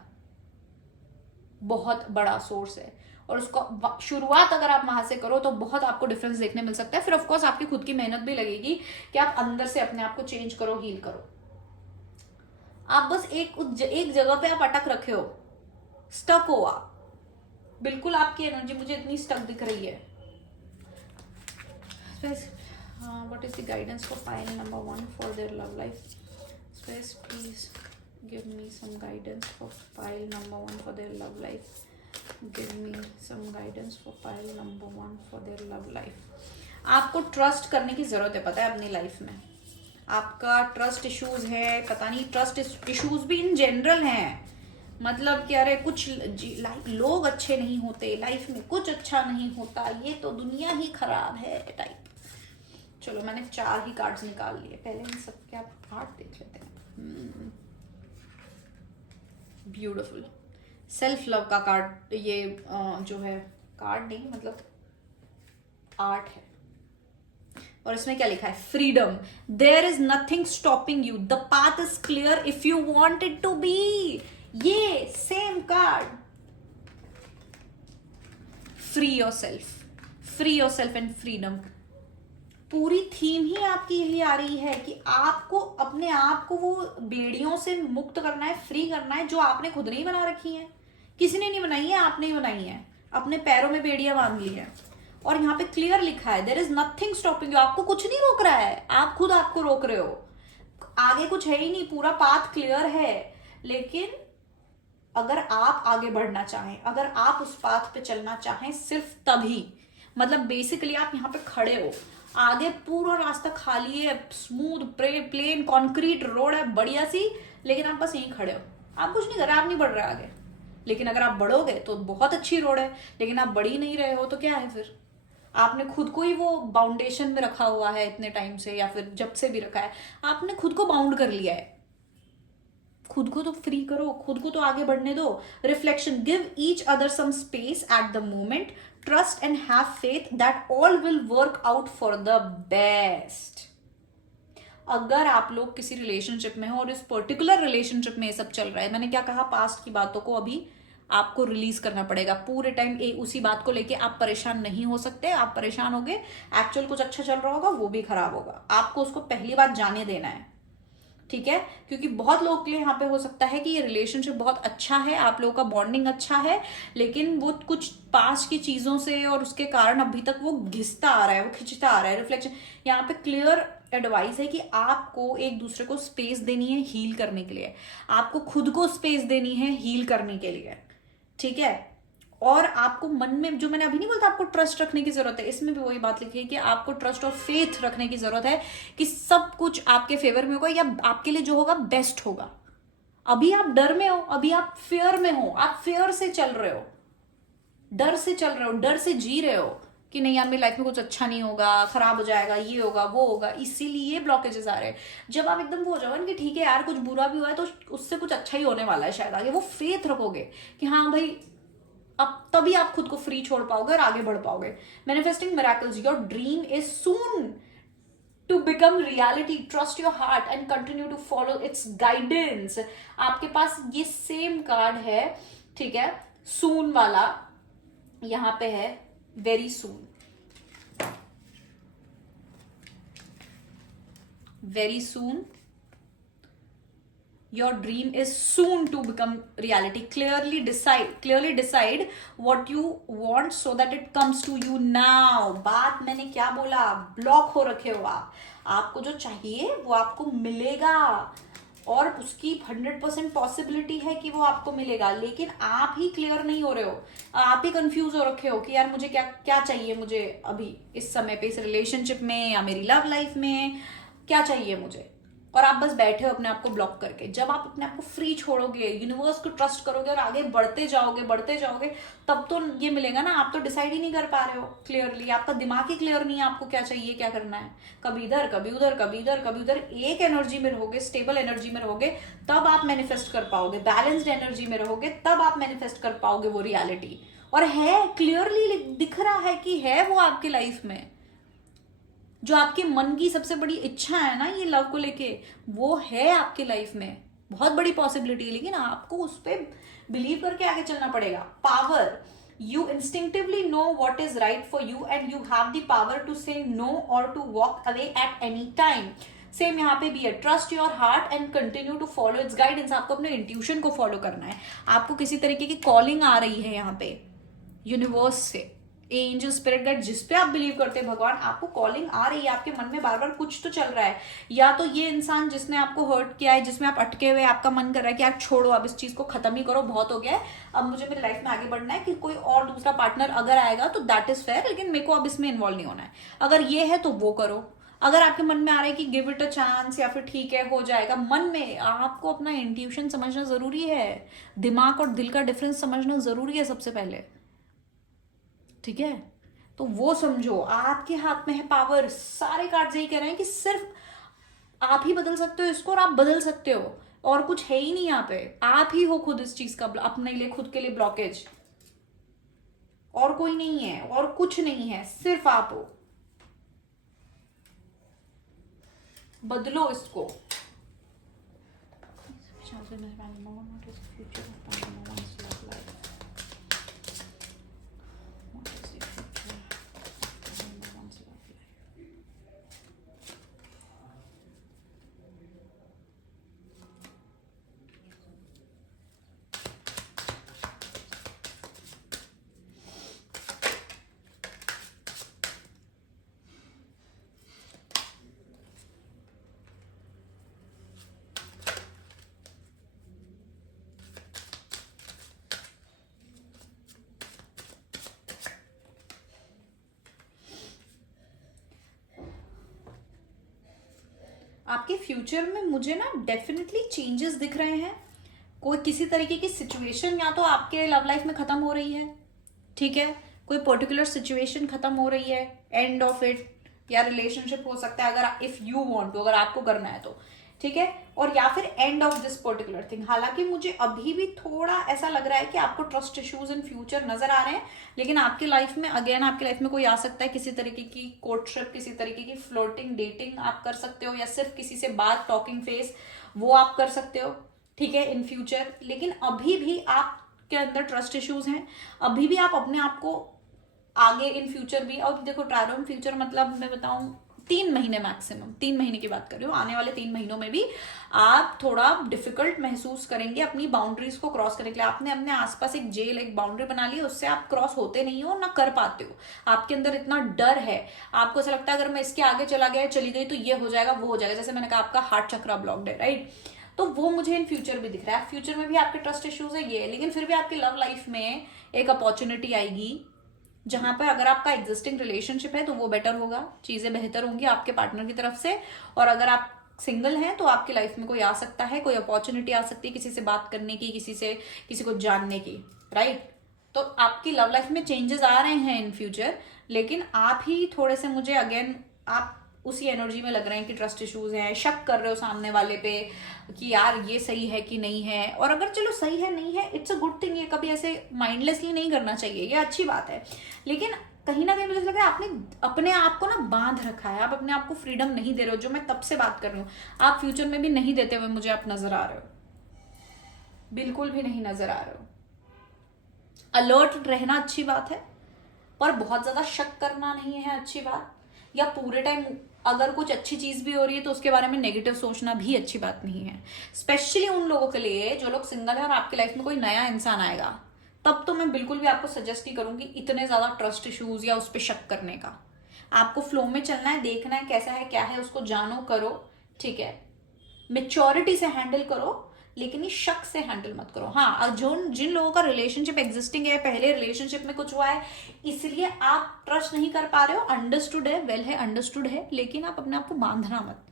बहुत बड़ा सोर्स है। और उसको शुरुआत अगर आप वहां से करो तो बहुत आपको डिफरेंस देखने मिल सकता है। फिर ऑफकोर्स आपकी खुद की मेहनत भी लगेगी कि आप अंदर से अपने आप को चेंज करो, हील करो। आप बस एक जगह पे आप अटक रखे हो, स्टक हो आप, बिल्कुल आपकी एनर्जी मुझे इतनी स्टक दिख रही है। What is the guidance for pile number 1 for their love life? Space please give me some guidance for pile number 1 for their love life. Give me some guidance for pile number 1 for their love life. आपको trust करने की जरूरत है, पता है, अपनी life में आपका ट्रस्ट इश्यूज है। पता नहीं, ट्रस्ट इश्यूज भी इन जनरल हैं, मतलब कि अरे कुछ लोग अच्छे नहीं होते, लाइफ में कुछ अच्छा नहीं होता, ये तो दुनिया ही खराब है टाइप। चलो मैंने 4 ही कार्ड्स निकाल लिए, पहले इन सब के आप कार्ड देख लेते हैं। ब्यूटिफुल सेल्फ लव का कार्ड, ये जो है कार्ड नहीं मतलब आर्ट है, और इसमें क्या लिखा है? Freedom. There is nothing stopping you, the path is clear if you want it to be. ये same card, free yourself and freedom. पूरी थीम ही आपकी यही आ रही है कि आपको अपने आप को वो बेड़ियों से मुक्त करना है, फ्री करना है, जो आपने खुद नहीं बना रखी है, किसी ने नहीं बनाई है, आपने ही बनाई है, अपने पैरों में बेड़ियां बांध ली है। और यहाँ पे क्लियर लिखा है, there is nothing stopping you, आपको कुछ नहीं रोक रहा है, आप खुद आपको रोक रहे हो। आगे कुछ है ही नहीं, पूरा पाथ क्लियर है। लेकिन अगर आप आगे बढ़ना चाहें, अगर आप उस पाथ पे चलना चाहें, सिर्फ तभी, मतलब बेसिकली आप यहाँ पे खड़े हो, आगे पूरा रास्ता खाली है, स्मूथ प्लेन कंक्रीट रोड है बढ़िया सी, लेकिन आप बस यहीं खड़े हो, आप कुछ नहीं कर रहे, आप नहीं बढ़ रहे आगे। लेकिन अगर आप बढ़ोगे तो बहुत अच्छी रोड है, लेकिन आप बढ़ ही नहीं रहे हो तो क्या है? फिर आपने खुद को ही वो बाउंडेशन में रखा हुआ है इतने टाइम से, या फिर जब से भी रखा है, आपने खुद को बाउंड कर लिया है। खुद को तो फ्री करो, खुद को तो आगे बढ़ने दो। Reflection, give each other some space at the moment, trust and have faith that all will work out for the best. अगर आप लोग किसी रिलेशनशिप में हो और इस पर्टिकुलर रिलेशनशिप में ये सब चल रहा है, मैंने क्या कहा, पास्ट की बातों को अभी आपको रिलीज करना पड़ेगा। पूरे टाइम उसी बात को लेके आप परेशान नहीं हो सकते। आप परेशान होगे, एक्चुअल कुछ अच्छा चल रहा होगा वो भी खराब होगा, आपको उसको पहली बात जाने देना है, ठीक है? क्योंकि बहुत लोगों के लिए यहाँ पे हो सकता है कि ये रिलेशनशिप बहुत अच्छा है, आप लोगों का बॉन्डिंग अच्छा है, लेकिन वो कुछ पास की चीजों से और उसके कारण अभी तक वो घिसता आ रहा है, वो खिंचता आ रहा है। रिफ्लेक्शन, यहाँ पे क्लियर एडवाइस है कि आपको एक दूसरे को स्पेस देनी है हील करने के लिए, आपको खुद को स्पेस देनी है हील करने के लिए, ठीक है? और आपको मन में, जो मैंने अभी नहीं बोलता आपको ट्रस्ट रखने की जरूरत है, इसमें भी वही बात लिखी है कि आपको ट्रस्ट और फेथ रखने की जरूरत है कि सब कुछ आपके फेवर में होगा, या आपके लिए जो होगा बेस्ट होगा। अभी आप डर में हो, अभी आप फेयर में हो, आप फेयर से चल रहे हो, डर से चल रहे हो, डर से जी रहे हो, कि नहीं यार मेरी लाइफ में कुछ अच्छा नहीं होगा, खराब हो जाएगा, ये होगा वो होगा, इसीलिए ब्लॉकेजेस आ रहे हैं। जब आप एकदम वो हो जाओगे कि ठीक है यार कुछ बुरा भी हुआ है तो उससे कुछ अच्छा ही होने वाला है शायद आगे, वो फेथ रखोगे कि हाँ भाई, अब तभी आप खुद को फ्री छोड़ पाओगे और आगे बढ़ पाओगे। Manifesting miracles, your dream is soon to become reality, trust your heart and continue to follow its guidance. आपके पास ये सेम कार्ड है, ठीक है, सून वाला यहां पे है, very soon, very soon, your dream is soon to become reality. Clearly decide what you want so that it comes to you now. बात मैंने क्या बोला, ब्लॉक हो रखे हो आप, आपको जो चाहिए वो आपको मिलेगा और उसकी 100% पॉसिबिलिटी है कि वो आपको मिलेगा, लेकिन आप ही क्लियर नहीं हो रहे हो, आप ही कंफ्यूज हो रखे हो कि यार मुझे क्या क्या चाहिए, मुझे अभी इस समय पे इस रिलेशनशिप में या मेरी लव लाइफ में क्या चाहिए मुझे, और आप बस बैठे हो अपने आप को ब्लॉक करके। जब आप अपने आप को फ्री छोड़ोगे, यूनिवर्स को ट्रस्ट करोगे और आगे बढ़ते जाओगे तब तो ये मिलेगा ना। आप तो डिसाइड ही नहीं कर पा रहे हो क्लियरली, आपका दिमाग ही क्लियर नहीं है आपको क्या चाहिए क्या करना है, कभी इधर कभी उधर, कभी इधर कभी उधर। एक एनर्जी में रहोगे, स्टेबल एनर्जी में रहोगे तब आप मैनिफेस्ट कर पाओगे, बैलेंस्ड एनर्जी में रहोगे तब आप मैनिफेस्ट कर पाओगे वो रियलिटी। और है, क्लियरली दिख रहा है कि है वो आपकी लाइफ में। जो आपके मन की सबसे बड़ी इच्छा है ना ये लव को लेके, वो है आपकी लाइफ में, बहुत बड़ी पॉसिबिलिटी है, लेकिन आपको उस पर बिलीव करके आगे चलना पड़ेगा। Power, you instinctively know what is right for you and you have the power to say no और to walk away at any time. Same यहाँ पे भी है, trust your heart and continue to follow its guidance. आपको अपने intuition को follow करना है। आपको किसी तरीके की कॉलिंग आ रही है यहाँ पे यूनिवर्स से, एंजल, स्पिरिट गाइड, जिस पे आप बिलीव करते हैं भगवान, आपको कॉलिंग आ रही है। आपके मन में बार बार कुछ तो चल रहा है, या तो ये इंसान जिसने आपको हर्ट किया है, जिसमें आप अटके हुए, आपका मन कर रहा है कि यार छोड़ो अब इस चीज को, खत्म ही करो, बहुत हो गया है, अब मुझे मेरी लाइफ में आगे बढ़ना है, कि कोई और दूसरा पार्टनर अगर आएगा तो दैट इज फेयर, लेकिन मेरे को अब इसमें इन्वॉल्व नहीं होना है। अगर ये है तो वो करो। अगर आपके मन में आ रहा है कि गिव इट अ चांस या फिर ठीक है हो जाएगा, मन में आपको अपना इंट्यूशन समझना जरूरी है, दिमाग और दिल का डिफरेंस समझना जरूरी है सबसे पहले, ठीक है। तो वो समझो, आपके हाथ में है पावर। सारे कार्ड यही कह रहे हैं कि सिर्फ आप ही बदल सकते हो इसको, और आप बदल सकते हो, और कुछ है ही नहीं यहाँ पे। आप ही हो खुद इस चीज का अपने लिए, खुद के लिए ब्लॉकेज, और कोई नहीं है और कुछ नहीं है, सिर्फ आप हो। बदलो इसको। आपके फ्यूचर में मुझे ना डेफिनेटली चेंजेस दिख रहे हैं। कोई किसी तरीके की सिचुएशन या तो आपके लव लाइफ में खत्म हो रही है, ठीक है, कोई पर्टिकुलर सिचुएशन खत्म हो रही है, एंड ऑफ इट, या रिलेशनशिप हो सकता है अगर इफ यू वांट टू, अगर आपको करना है तो, ठीक है, और या फिर and of this particular thing. हालांकि मुझे अभी भी थोड़ा ऐसा लग रहा है कि आपको ट्रस्ट इश्यूज इन फ्यूचर नजर आ रहे हैं, लेकिन आपकी लाइफ में अगेन, आपकी लाइफ में कोई आ सकता है, किसी तरीके की कोर्टशिप, किसी तरीके की फ्लोटिंग डेटिंग आप कर सकते हो, या सिर्फ किसी से बात, टॉकिंग फेस, वो आप कर सकते हो, ठीक है, इन फ्यूचर। लेकिन अभी भी आपके अंदर ट्रस्ट इश्यूज हैं, अभी भी आप अपने आप को आगे इन फ्यूचर भी, और देखो ट्रायरोम फ्यूचर मतलब मैं बताऊं 3 महीने, मैक्सिमम 3 महीने की बात कर रही हूँ, आने वाले 3 महीनों में भी आप थोड़ा डिफिकल्ट महसूस करेंगे अपनी बाउंड्रीज को क्रॉस करने के लिए। आपने अपने आसपास एक जेल, एक बाउंड्री बना ली, उससे आप क्रॉस होते नहीं हो, ना कर पाते हो। आपके अंदर इतना डर है, आपको ऐसा लगता है अगर मैं इसके आगे चला गया, चली गई तो ये हो जाएगा, वो हो जाएगा। जैसे मैंने कहा आपका हार्ट चक्रा ब्लॉक्ड है, राइट, तो वो मुझे इन फ्यूचर भी दिख रहा है। फ्यूचर में भी आपके ट्रस्ट इश्यूज है ये, लेकिन फिर भी आपकी लव लाइफ में एक अपॉर्चुनिटी आएगी जहां पर अगर आपका एग्जिस्टिंग रिलेशनशिप है तो वो बेटर होगा, चीजें बेहतर होंगी आपके पार्टनर की तरफ से। और अगर आप सिंगल हैं तो आपकी लाइफ में कोई आ सकता है, कोई अपॉर्चुनिटी आ सकती है किसी से बात करने की, किसी को जानने की, राइट। तो आपकी लव लाइफ में चेंजेस आ रहे हैं इन फ्यूचर, लेकिन आप ही थोड़े से मुझे अगेन आप उसी एनर्जी में लग रहे हैं कि ट्रस्ट इश्यूज हैं, शक कर रहे हो सामने वाले पे कि यार ये सही है कि नहीं है। और अगर चलो सही है नहीं है, इट्स अ गुड थिंग, ये कभी ऐसे माइंडलेसली नहीं करना चाहिए, ये अच्छी बात है। लेकिन कहीं ना कहीं मुझे लग रहा है आपने अपने आप को ना बांध रखा है, आप अपने आप को फ्रीडम नहीं दे रहे हो, जो मैं तब से बात कर रही हूँ। आप फ्यूचर में भी नहीं देते हुए मुझे आप नजर आ रहे हो, बिल्कुल भी नहीं नजर आ रहे हो। अलर्ट रहना अच्छी बात है, पर बहुत ज्यादा शक करना नहीं है अच्छी बात, या पूरे टाइम अगर कुछ अच्छी चीज भी हो रही है तो उसके बारे में नेगेटिव सोचना भी अच्छी बात नहीं है। स्पेशली उन लोगों के लिए जो लोग सिंगल है और आपकी लाइफ में कोई नया इंसान आएगा, तब तो मैं बिल्कुल भी आपको सजेस्ट ही करूंगी इतने ज्यादा ट्रस्ट इश्यूज या उस पर शक करने का। आपको फ्लो में चलना है, देखना है कैसा है क्या है, उसको जानो, करो, ठीक है, मेच्योरिटी से हैंडल करो, लेकिन ये शक से हैंडल मत करो। हाँ, जो जिन लोगों का रिलेशनशिप एग्जिस्टिंग है, पहले रिलेशनशिप में कुछ हुआ है इसलिए आप ट्रस्ट नहीं कर पा रहे हो, अंडरस्टूड है, वेल है, अंडरस्टूड है, लेकिन आप अपने आप को बांधना मत।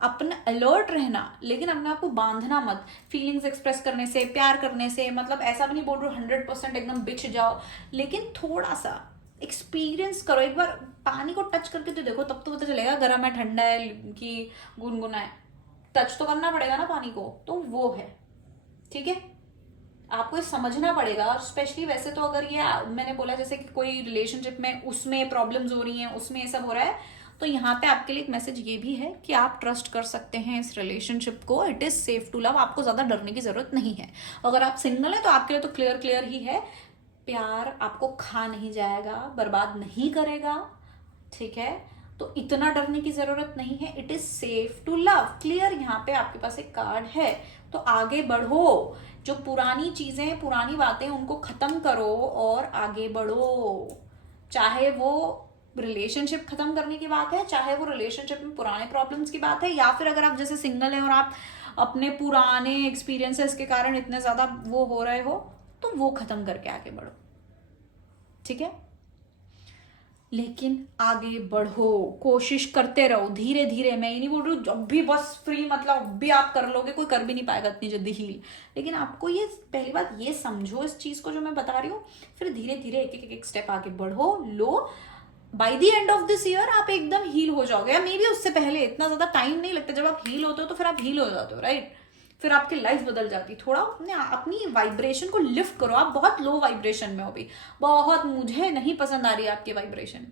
अपना अलर्ट रहना, लेकिन अपने आप को बांधना मत। फीलिंग्स एक्सप्रेस करने से, प्यार करने से, मतलब ऐसा भी नहीं बोल रहा 100% एकदम बिछ जाओ, लेकिन थोड़ा सा एक्सपीरियंस करो। एक बार पानी को टच करके तो देखो, तब तो पता चलेगा गर्म है, ठंडा है, कि गुनगुना है। टच तो करना पड़ेगा ना पानी को, तो वो है, ठीक है। आपको ये समझना पड़ेगा। और स्पेशली वैसे तो अगर ये मैंने बोला जैसे कि कोई रिलेशनशिप में उसमें प्रॉब्लम्स हो रही हैं, उसमें ये सब हो रहा है, तो यहाँ पे आपके लिए एक मैसेज ये भी है कि आप ट्रस्ट कर सकते हैं इस रिलेशनशिप को। It is safe to love, आपको ज्यादा डरने की जरूरत नहीं है। अगर आप सिंगल है तो आपके लिए तो क्लियर क्लियर ही है, प्यार आपको खा नहीं जाएगा, बर्बाद नहीं करेगा, ठीक है। तो इतना डरने की जरूरत नहीं है, it is safe to love, clear. यहाँ पे आपके पास एक कार्ड है, तो आगे बढ़ो। जो पुरानी चीजें, पुरानी बातें, उनको खत्म करो और आगे बढ़ो। चाहे वो रिलेशनशिप खत्म करने की बात है, चाहे वो रिलेशनशिप में पुराने प्रॉब्लम्स की बात है, या फिर अगर आप जैसे सिंगल हैं और आप अपने पुराने एक्सपीरियंसेस के कारण इतने ज्यादा वो हो रहे हो, तो वो खत्म करके आगे बढ़ो, ठीक है। लेकिन आगे बढ़ो, कोशिश करते रहो धीरे धीरे। मैं ये नहीं बोल रही हूँ जब भी बस फ्री, मतलब अब भी आप कर लोगे, कोई कर भी नहीं पाएगा इतनी जल्दी हील। लेकिन आपको ये पहली बात ये समझो इस चीज को जो मैं बता रही हूँ, फिर धीरे धीरे एक स्टेप आगे बढ़ो, लो। By the end of this year आप एकदम हील हो जाओगे, या मे बी उससे पहले। इतना ज्यादा टाइम नहीं लगता, जब आप हील होते हो तो फिर आप हील हो जाते हो, राइट। फिर आपकी लाइफ बदल जाती है। थोड़ा अपनी वाइब्रेशन को लिफ्ट करो। आप बहुत लो वाइब्रेशन में हो अभी, बहुत, मुझे नहीं पसंद आ रही है आपकी वाइब्रेशन।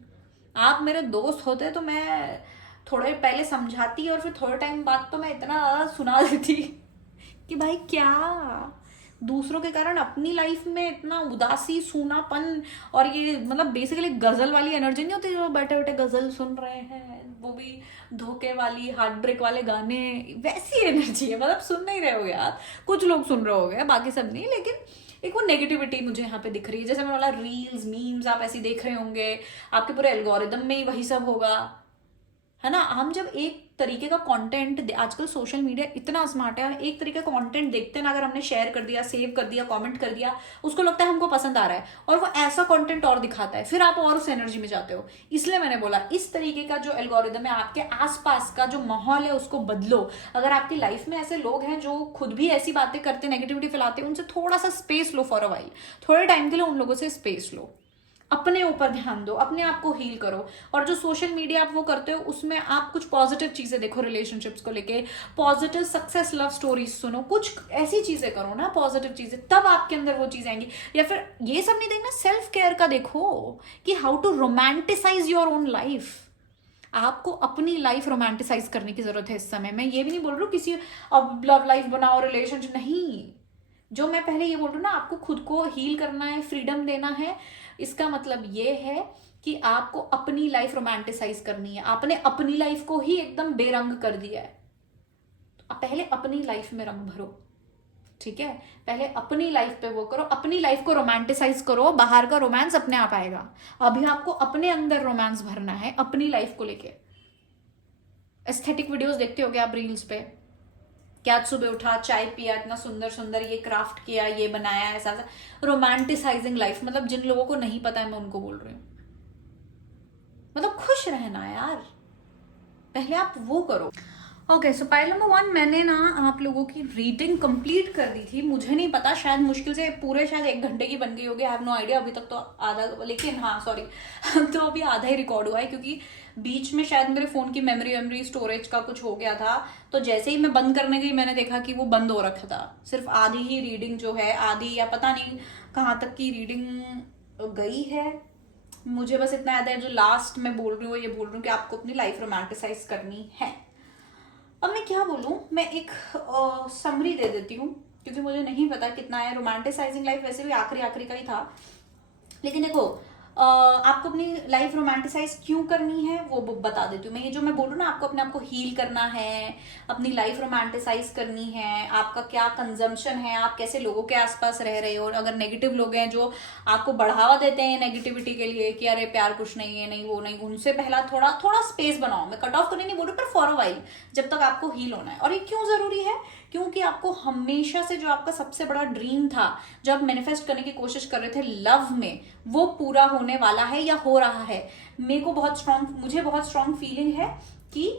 आप मेरे दोस्त होते तो मैं थोड़े पहले समझाती, और फिर थोड़े टाइम बाद तो मैं इतना ज्यादा सुना देती कि भाई क्या दूसरों के कारण अपनी लाइफ में इतना उदासी, सूनापन, और ये मतलब बेसिकली गजल वाली एनर्जी नहीं होती जो बैठे बैठे गजल सुन रहे हैं, वो भी धोखे वाली, हार्ट ब्रेक वाले गाने, वैसी एनर्जी है। मतलब सुन नहीं रहे होगे आप, कुछ लोग सुन रहे होगे, बाकी सब नहीं, लेकिन एक वो नेगेटिविटी मुझे यहाँ पे दिख रही है। जैसे मैंने बोला रील्स, मीम्स आप ऐसे देख रहे होंगे, आपके पूरे एल्गोरिदम में ही वही सब होगा, है ना। हम जब एक तरीके का कंटेंट, आजकल सोशल मीडिया इतना स्मार्ट है, एक तरीके का कंटेंट देखते हैं ना, अगर हमने शेयर कर दिया, सेव कर दिया, कमेंट कर दिया, उसको लगता है हमको पसंद आ रहा है, और वो ऐसा कंटेंट और दिखाता है, फिर आप और उस एनर्जी में जाते हो। इसलिए मैंने बोला इस तरीके का जो एल्गोरिदम है, आपके आसपास का जो माहौल है उसको बदलो। अगर आपकी लाइफ में ऐसे लोग हैं जो खुद भी ऐसी बातें करते, नेगेटिविटी फैलाते, उनसे थोड़ा सा space low for a while, थोड़े टाइम के लिए उन लोगों से स्पेस लो, अपने ऊपर ध्यान दो, अपने आप को हील करो। और जो सोशल मीडिया आप वो करते हो, उसमें आप कुछ पॉजिटिव चीजें देखो, रिलेशनशिप्स को लेके पॉजिटिव सक्सेस लव स्टोरीज सुनो, कुछ ऐसी चीजें करो ना, पॉजिटिव चीजें, तब आपके अंदर वो चीजें आएंगी। या फिर ये सब नहीं देखना, सेल्फ केयर का देखो कि how to romanticize your own life. आपको अपनी लाइफ रोमांटिसाइज करने की जरूरत है इस समय। मैं ये भी नहीं बोल रही हूँ किसी अब लव लाइफ बनाओ, रिलेशनशिप नहीं। जो मैं पहले ये बोल रही हूँ ना, आपको खुद को हील करना है, फ्रीडम देना है, इसका मतलब ये है कि आपको अपनी लाइफ रोमांटिसाइज करनी है। आपने अपनी लाइफ को ही एकदम बेरंग कर दिया है, तो पहले अपनी लाइफ में रंग भरो, ठीक है। पहले अपनी लाइफ पे वो करो, अपनी लाइफ को रोमांटिसाइज करो, बाहर का रोमांस अपने आप आएगा। अभी आपको अपने अंदर रोमांस भरना है अपनी लाइफ को लेके। एस्थेटिक वीडियोस देखते हो क्या आप रील्स पे? क्या सुबह उठा, चाय पिया, इतना सुंदर सुंदर ये क्राफ्ट किया, ये बनाया, ऐसा रोमांटिसाइजिंग लाइफ। मतलब जिन लोगों को नहीं पता है मैं उनको बोल रही हूँ, मतलब खुश रहना यार, पहले आप वो करो। ओके, सो पाइल नंबर 1 मैंने ना आप लोगों की रीडिंग कंप्लीट कर दी थी। मुझे नहीं पता, शायद मुश्किल से पूरे शायद 1 घंटे की बन गई होगी, आई हैव नो आइडिया। अभी तक तो आधा, लेकिन हाँ सॉरी तो अभी आधा ही रिकॉर्ड हुआ है, क्योंकि बीच में शायद मेरे फोन की मेमोरी स्टोरेज का कुछ हो गया था। तो जैसे ही मैं बंद करने गई मैंने देखा कि वो बंद हो रखा था। सिर्फ आधी ही रीडिंग जो है, आधी या पता नहीं कहाँ तक की रीडिंग गई है। मुझे बस इतना याद है, जो लास्ट में बोल रही हूँ ये बोल रही हूँ कि आपको अपनी लाइफ रोमांटिसाइज करनी है। अब मैं क्या बोलूं, मैं एक समरी दे देती हूँ, क्योंकि मुझे नहीं पता कितना है। रोमांटिसाइजिंग लाइफ वैसे भी आखिरी आखिरी का ही था, लेकिन देखो आपको अपनी लाइफ रोमांटिसाइज क्यों करनी है वो बता देती हूँ मैं। ये जो मैं बोल रही हूँ ना, आपको अपने आप को हील करना है, अपनी लाइफ रोमांटिसाइज करनी है, आपका क्या कंजम्पशन है, आप कैसे लोगों के आसपास रह रहे हो। और अगर नेगेटिव लोग हैं जो आपको बढ़ावा देते हैं नेगेटिविटी के लिए कि अरे प्यार कुछ नहीं है, नहीं वो नहीं, उनसे पहला थोड़ा थोड़ा स्पेस बनाओ। मैं कट ऑफ करने नहीं बोल रही, पर फॉर अ वाइल, जब तक आपको हील होना है। और ये क्यों जरूरी है? क्योंकि आपको हमेशा से जो आपका सबसे बड़ा ड्रीम था, जो आप मैनिफेस्ट करने की कोशिश कर रहे थे लव में, वो पूरा होने वाला है या हो रहा है। मुझे बहुत स्ट्रांग फीलिंग है कि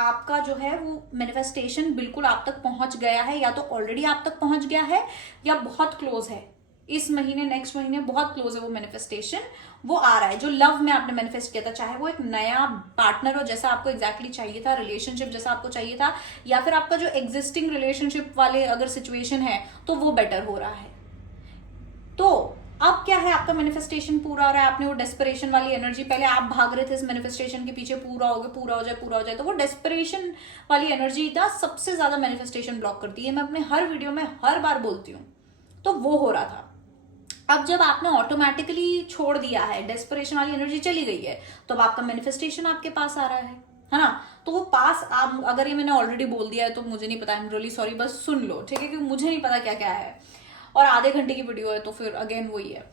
आपका जो है वो मैनिफेस्टेशन बिल्कुल आप तक पहुंच गया है, या तो ऑलरेडी आप तक पहुंच गया है या बहुत क्लोज है। इस महीने, नेक्स्ट महीने बहुत क्लोज है वो मैनिफेस्टेशन, वो आ रहा है। जो लव में आपने मैनिफेस्ट किया था, चाहे वो एक नया पार्टनर हो जैसा आपको एग्जैक्टली चाहिए था, रिलेशनशिप जैसा आपको चाहिए था, या फिर आपका जो एग्जिस्टिंग रिलेशनशिप वाले अगर सिचुएशन है तो वो बेटर हो रहा है। तो अब क्या है, आपका मैनिफेस्टेशन पूरा हो रहा है। आपने वो डेस्परेशन वाली एनर्जी, पहले आप भाग रहे थे इस मैनिफेस्टेशन के पीछे, पूरा हो गया, पूरा हो जाए, पूरा हो जाए, तो वो डेस्परेशन वाली एनर्जी था सबसे ज्यादा मैनिफेस्टेशन ब्लॉक करती है। मैं अपने हर वीडियो में हर बार बोलती हूँ। तो वो हो रहा था। अब जब आपने ऑटोमेटिकली छोड़ दिया है, डेस्परेशन वाली एनर्जी चली गई है, तो अब आपका मैनिफेस्टेशन आपके पास आ रहा है ना। तो वो पास, आप अगर ये मैंने ऑलरेडी बोल दिया है तो मुझे नहीं पता, आई एम रियली सॉरी, बस सुन लो, ठीक है, क्योंकि मुझे नहीं पता क्या क्या है, और आधे घंटे की वीडियो है तो फिर अगेन वही है,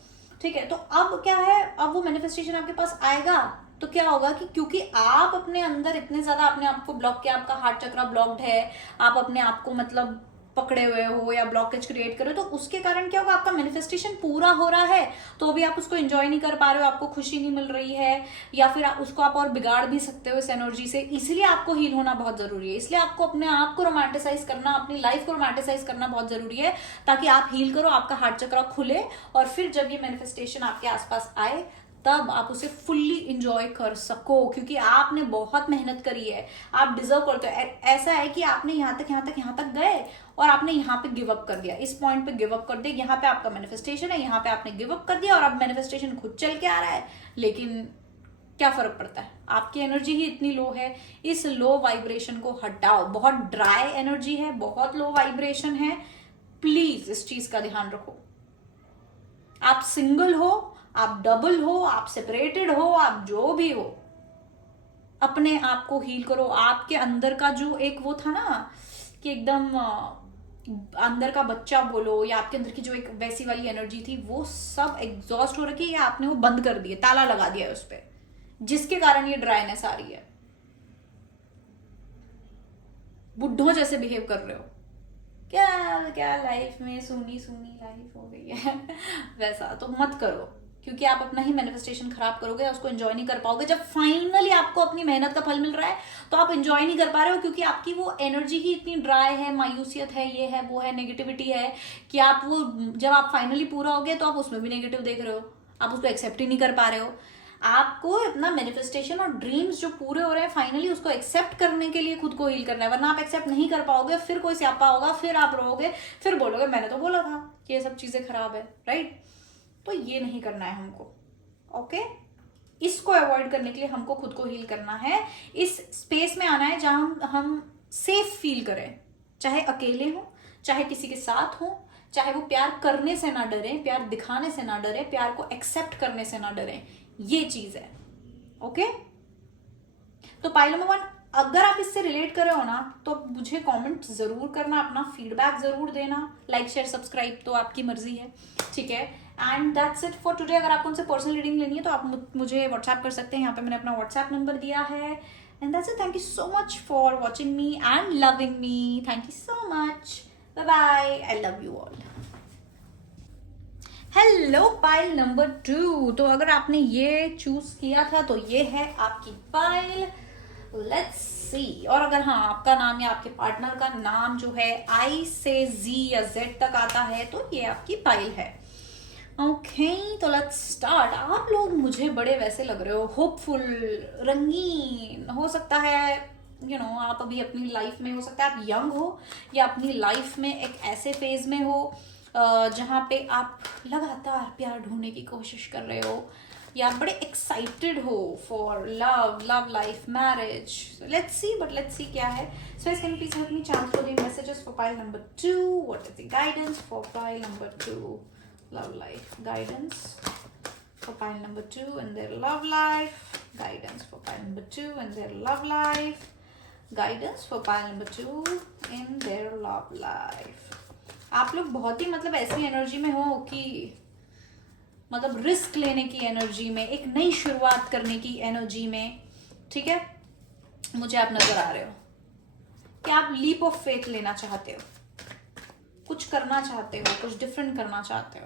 ठीक है। तो अब क्या है, अब वो मैनिफेस्टेशन आपके पास आएगा तो क्या होगा कि क्योंकि आप अपने अंदर इतने ज्यादा अपने आप को ब्लॉक किया, आपका हार्ट चक्रा ब्लॉक्ड है, आप अपने आप को मतलब पकड़े हुए हो या ब्लॉकेज क्रिएट करो, तो उसके कारण क्या होगा, आपका मैनिफेस्टेशन पूरा हो रहा है तो भी आप उसको एंजॉय नहीं कर पा रहे हो, आपको खुशी नहीं मिल रही है, या फिर उसको आप और बिगाड़ भी सकते हो इस एनर्जी से। इसलिए आपको हील होना बहुत जरूरी है, इसलिए आपको अपने आप को रोमांटिसाइज करना, अपनी लाइफ को रोमांटिसाइज करना बहुत जरूरी है, ताकि आप हील करो, आपका हार्ट चक्रा खुले, और फिर जब ये मैनिफेस्टेशन आपके आसपास आए तब आप उसे फुल्ली इंजॉय कर सको, क्योंकि आपने बहुत मेहनत करी है, आप डिजर्व करते हो। ऐसा है कि आपने यहाँ तक गए और आपने यहाँ पे गिव अप कर दिया, इस पॉइंट पे गिव अप कर दिया, यहाँ पे आपका मैनिफेस्टेशन है, यहाँ पे आपने गिव अप कर दिया और अब मैनिफेस्टेशन खुद चल के आ रहा है। लेकिन क्या फर्क पड़ता है, आपकी एनर्जी ही इतनी लो है। इस लो वाइब्रेशन को हटाओ, बहुत ड्राई एनर्जी है, बहुत लो वाइब्रेशन है, प्लीज इस चीज का ध्यान रखो। आप सिंगल हो, आप डबल हो, आप सेपरेटेड हो, आप जो भी हो, अपने आप को हील करो। आपके अंदर का जो एक वो था ना कि एकदम अंदर का बच्चा बोलो, या आपके अंदर की जो एक वैसी वाली एनर्जी थी, वो सब एग्जॉस्ट हो रखी है, या आपने वो बंद कर दिया, ताला लगा दिया है उस पर, जिसके कारण ये ड्राइनेस आ रही है। बुढ़ों जैसे बिहेव कर रहे हो, क्या क्या लाइफ में सूनी सूनी लाइफ हो गई है वैसा तो मत करो, क्योंकि आप अपना ही मैनिफेस्टेशन खराब करोगे, उसको एंजॉय नहीं कर पाओगे। जब फाइनली आपको अपनी मेहनत का फल मिल रहा है तो आप एंजॉय नहीं कर पा रहे हो, क्योंकि आपकी वो एनर्जी ही इतनी ड्राई है, मायूसियत है, ये है वो है, नेगेटिविटी है, कि आप वो जब आप फाइनली पूरा हो गए तो आप उसमें भी नेगेटिव देख रहे हो, आप उसको एक्सेप्ट ही नहीं कर पा रहे हो। आपको अपना मैनिफेस्टेशन और ड्रीम्स जो पूरे हो रहे हैं फाइनली, उसको एक्सेप्ट करने के लिए खुद को हील करना है, वरना आप एक्सेप्ट नहीं कर पाओगे, फिर कोई स्यापा होगा, फिर आप रोओगे, फिर बोलोगे मैंने तो बोला था कि ये सब चीजें खराब है, राइट। तो ये नहीं करना है हमको, ओके। इसको अवॉइड करने के लिए हमको खुद को हील करना है, इस स्पेस में आना है जहां हम सेफ फील करें, चाहे अकेले हो, चाहे किसी के साथ हो, चाहे वो प्यार करने से ना डरे, प्यार दिखाने से ना डरे, प्यार को एक्सेप्ट करने से ना डरे, ये चीज है, ओके। तो पाइल नंबर 1, अगर आप इससे रिलेट कर रहे हो ना तो मुझे कमेंट जरूर करना, अपना फीडबैक जरूर देना, लाइक शेयर सब्सक्राइब तो आपकी मर्जी है, ठीक है। And that's it for today. अगर आपको उनसे पर्सनल रीडिंग लेनी है तो आप मुझे व्हाट्सएप कर सकते हैं, यहाँ पे मैंने अपना व्हाट्सएप नंबर दिया है। And that's it, thank you so much for watching me and loving me, thank you so much, bye bye, I love you all. Hello pile number 2, तो अगर आपने ये चूज किया था तो ये है आपकी पाइल। Let's see. और अगर हाँ आपका नाम या आपके पार्टनर का नाम जो है आई से जी या जेड तक आता है तो ये आपकी पाइल है। ओके तो लेट्स स्टार्ट। आप लोग मुझे बड़े वैसे लग रहे हो, होपफुल, रंगीन। हो सकता है आप अभी अपनी लाइफ में, हो सकता है आप यंग हो या अपनी लाइफ में एक ऐसे फेज में हो जहाँ पे आप लगातार प्यार ढूंढने की कोशिश कर रहे हो या आप बड़े एक्साइटेड हो for love life, marriage. Let's see क्या है। सो इस can please help me transfer the messages for pile number 2। What is the guidance for pile number 2 love life? Guidance for pile number 2 and their love life. Guidance for pile number 2 and their love life. Guidance for pile number 2 in their love life. आप लोग बहुत ही मतलब ऐसी energy में हो कि मतलब risk लेने की एनर्जी में, एक नई शुरुआत करने की एनर्जी में, ठीक है, मुझे आप नजर आ रहे हो कि आप लीप ऑफ फेथ लेना चाहते हो, कुछ करना चाहते हो, कुछ डिफरेंट करना चाहते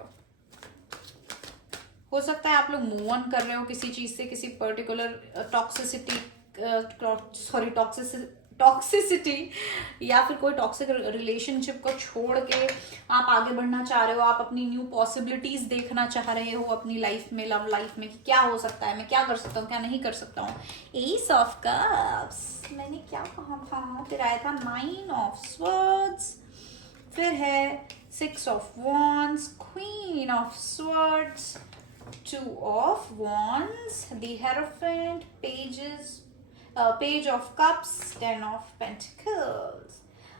हो सकता है आप लोग मूव ऑन कर रहे हो किसी चीज से, किसी पर्टिकुलर टॉक्सिसिटी या फिर कोई टॉक्सिक रिलेशनशिप को छोड़ के आप आगे बढ़ना चाह रहे हो। आप अपनी न्यू पॉसिबिलिटीज देखना चाह रहे हो अपनी लाइफ में, लव लाइफ में, कि क्या हो सकता है, मैं क्या कर सकता हूँ, क्या नहीं कर सकता हूँ। एस ऑफ कप्स, मैंने क्या कहा था, फिर आया था 9 ऑफ स्वर्ड्स, फिर है 6 of wands, queen of swords, 2 of wands, the hierophant, page of cups, 10 of pentacles।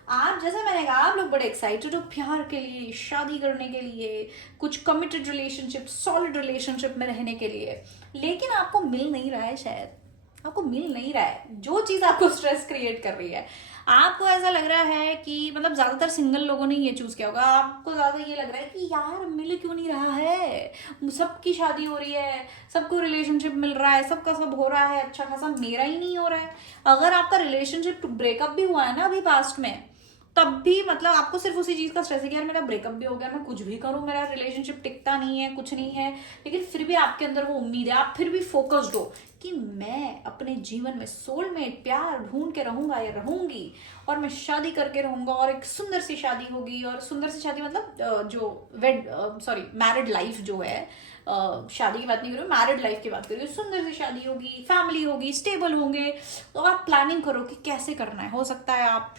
आप जैसे मैंने कहा आप लोग बड़े एक्साइटेड हो प्यार के लिए, शादी करने के लिए, कुछ कमिटेड रिलेशनशिप, सॉलिड रिलेशनशिप में रहने के लिए, लेकिन आपको मिल नहीं रहा है, शायद आपको मिल नहीं रहा है जो चीज आपको स्ट्रेस क्रिएट कर रही है। आपको ऐसा लग रहा है कि मतलब ज्यादातर सिंगल लोगों ने ये चूज किया होगा, आपको ज्यादा ये लग रहा है कि यार मिल क्यों नहीं रहा है, सबकी शादी हो रही है, सबको रिलेशनशिप मिल रहा है, सबका सब हो रहा है अच्छा खासा, मेरा ही नहीं हो रहा है। अगर आपका रिलेशनशिप ब्रेकअप भी हुआ है ना अभी पास्ट में, तब भी मतलब आपको सिर्फ उसी चीज का स्ट्रेस है कि यार मेरा ब्रेकअप भी हो गया, मैं कुछ भी करूं मेरा रिलेशनशिप टिकता नहीं है, कुछ नहीं है, लेकिन फिर भी आपके अंदर वो उम्मीद है, आप फिर भी फोकस्ड हो कि मैं अपने जीवन में सोलमेट प्यार ढूंढ के रहूंगा या रहूंगी, और मैं शादी करके रहूंगा, और एक सुंदर सी शादी होगी। और सुंदर सी शादी मतलब जो मैरिड लाइफ जो है, शादी की बात नहीं कर रही हूँ, मैरिड लाइफ की बात कर रही हूँ। सुंदर सी शादी होगी, फैमिली होगी, स्टेबल होंगे, तो आप प्लानिंग करो कि कैसे करना है। हो सकता है आप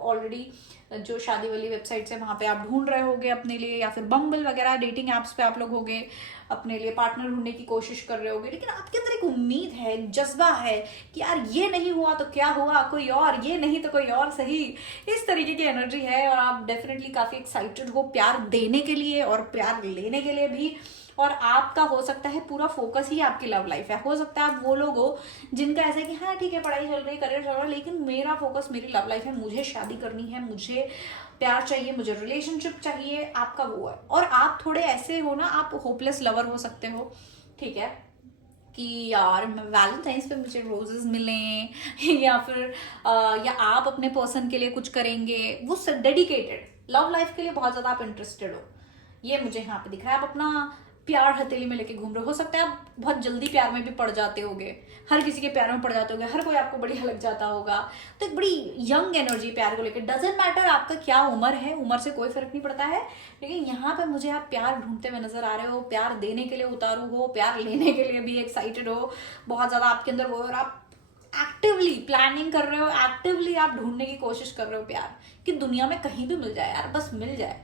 ऑलरेडी जो शादी वाली वेबसाइट्स है वहाँ पे आप ढूंढ रहे होगे अपने लिए, या फिर बम्बल वगैरह डेटिंग एप्स पे आप लोग होगे अपने लिए पार्टनर ढूंढने की कोशिश कर रहे होगे, लेकिन आपके अंदर एक उम्मीद है, एक जज्बा है कि यार ये नहीं हुआ तो क्या हुआ, कोई और, ये नहीं तो कोई और सही, इस तरीके की एनर्जी है। और आप डेफिनेटली काफी एक्साइटेड हो प्यार देने के लिए और प्यार लेने के लिए भी। और आपका हो सकता है पूरा फोकस ही आपकी लव लाइफ है। हो सकता है आप वो लोग हो जिनका ऐसा है कि हाँ ठीक है पढ़ाई चल रही, करियर चल रहा है, लेकिन मेरा फोकस मेरी लव लाइफ है, मुझे शादी करनी है, मुझे प्यार चाहिए, मुझे रिलेशनशिप चाहिए, आपका वो है। और आप थोड़े ऐसे हो ना, आप होपलेस लवर हो सकते हो, ठीक है, कि यार वैलेंटाइंस पे मुझे रोजेस मिलें या फिर या आप अपने पर्सन के लिए कुछ करेंगे, वो डेडिकेटेड लव लाइफ के लिए बहुत ज्यादा आप इंटरेस्टेड हो, ये मुझे यहाँ पे दिख रहा है। आप अपना प्यार हथेली में लेके घूम रहे हो सकता है आप बहुत जल्दी प्यार में भी पड़ जाते होगे, हर किसी के प्यार में पड़ जाते होगे, हर कोई आपको बढ़िया लग जाता होगा, तो एक बड़ी यंग एनर्जी प्यार को लेकर। डजेंट मैटर आपका क्या उम्र है, उम्र से कोई फर्क नहीं पड़ता है, लेकिन यहाँ पे मुझे आप प्यार ढूंढते हुए नजर आ रहे हो, प्यार देने के लिए उतारू हो, प्यार लेने के लिए भी एक्साइटेड हो, बहुत ज्यादा आपके अंदर वो, और आप एक्टिवली प्लानिंग कर रहे हो, एक्टिवली आप ढूंढने की कोशिश कर रहे हो प्यार, कि दुनिया में कहीं भी मिल जाए यार, बस मिल जाए,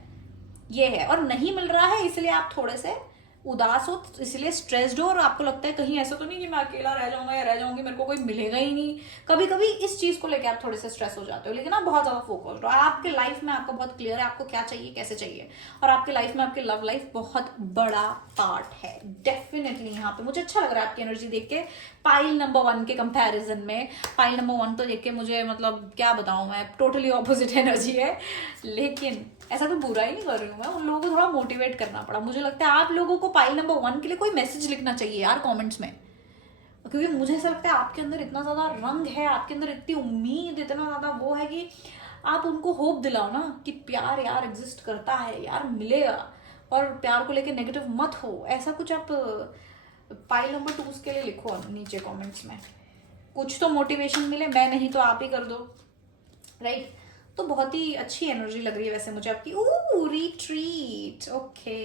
ये है। और नहीं मिल रहा है इसलिए आप थोड़े से उदास हो, इसलिए स्ट्रेस्ड हो, और आपको लगता है कहीं ऐसा तो नहीं कि मैं अकेला रह जाऊंगा या रह जाऊंगी, मेरे को कोई मिलेगा ही नहीं। कभी कभी इस चीज को लेकर आप थोड़े से स्ट्रेस हो जाते हो, लेकिन आप बहुत ज्यादा फोकस्ड हो। आपके लाइफ में आपको बहुत क्लियर है आपको क्या चाहिए, कैसे चाहिए, और आपके लाइफ में आपकी लव लाइफ बहुत बड़ा पार्ट है डेफिनेटली। यहाँ पे मुझे अच्छा लग रहा है आपकी एनर्जी देख के पाइल नंबर 1 के कंपैरिजन में। पाइल नंबर 1 तो देख के मुझे मतलब क्या बताऊं मैं, टोटली ऑपोजिट एनर्जी है, लेकिन ऐसा कोई बुरा ही नहीं कर रही हूँ मैं, उन लोगों को थोड़ा मोटिवेट करना पड़ा। मुझे लगता है आप लोगों को पाइल नंबर 1 के लिए कोई मैसेज लिखना चाहिए यार कमेंट्स में, क्योंकि मुझे ऐसा लगता है आपके अंदर इतना ज्यादा रंग है, आपके अंदर इतनी उम्मीद, इतना ज्यादा वो है कि आप उनको होप दिलाओ ना कि प्यार यार एग्जिस्ट करता है, यार मिलेगा, और प्यार को लेके नेगेटिव मत हो। ऐसा कुछ आप पाइल नंबर 2 के लिए लिखो नीचे कमेंट्स में, कुछ तो मोटिवेशन मिले, मैं नहीं तो आप ही कर दो, राइट। तो बहुत ही अच्छी एनर्जी लग रही है वैसे मुझे आपकी। Retreat, okay.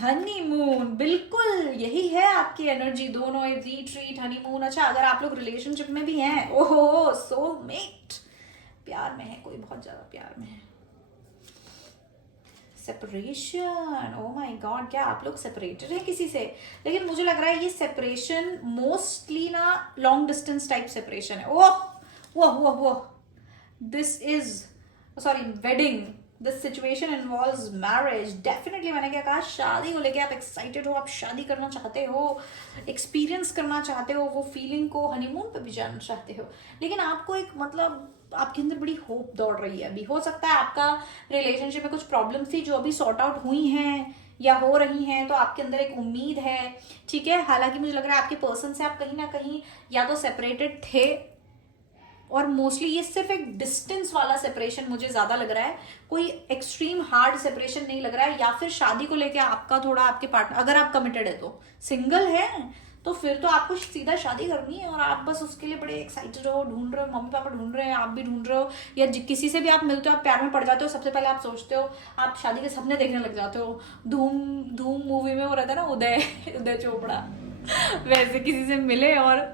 हनीमून, बिल्कुल यही है आपकी एनर्जी, दोनों, रिट्रीट, हनीमून। अच्छा, अगर आप लोग रिलेशनशिप में भी हैं, ओहो, सोलमेट, प्यार में है कोई, बहुत ज्यादा प्यार में है। सेपरेशन, ओ माय गॉड, क्या आप लोग सेपरेटेड हैं किसी से? लेकिन मुझे लग रहा है ये सेपरेशन मोस्टली ना लॉन्ग डिस्टेंस टाइप सेपरेशन है। वो this is, sorry, wedding, this situation involves marriage. Definitely मैंने क्या कहा, शादी को लेके आप एक्साइटेड हो, आप शादी करना चाहते हो, एक्सपीरियंस करना चाहते हो वो फीलिंग को, हनीमून पे भी जाना चाहते हो। लेकिन आपको एक मतलब आपके अंदर बड़ी होप दौड़ रही है अभी। हो सकता है आपका रिलेशनशिप में कुछ प्रॉब्लम्स थी जो अभी सॉर्ट आउट हुई हैं या हो रही हैं, तो आपके अंदर एक उम्मीद है, ठीक है। हालांकि मुझे लग रहा है आपके पर्सन से आप कहीं ना कहीं या तो सेपरेटेड थे, और मोस्टली ये सिर्फ एक डिस्टेंस वाला सेपरेशन मुझे ज्यादा लग रहा है, कोई एक्सट्रीम हार्ड सेपरेशन नहीं लग रहा है। या फिर शादी को लेके आपका थोड़ा, आपके पार्टनर, अगर आप कमिटेड है तो, सिंगल है तो फिर तो आपको सीधा शादी करनी है और आप बस उसके लिए बड़े एक्साइटेड हो, ढूंढ रहे हो, मम्मी पापा ढूंढ रहे हैं, आप भी ढूंढ रहे हो, या किसी से भी आप मिलते हो, आप प्यार में पड़ जाते हो, सबसे पहले आप सोचते हो, आप शादी के सपने देखने लग जाते हो। धूम धूम मूवी में वो रहता है ना, उदय चोपड़ा, वैसे किसी से मिले और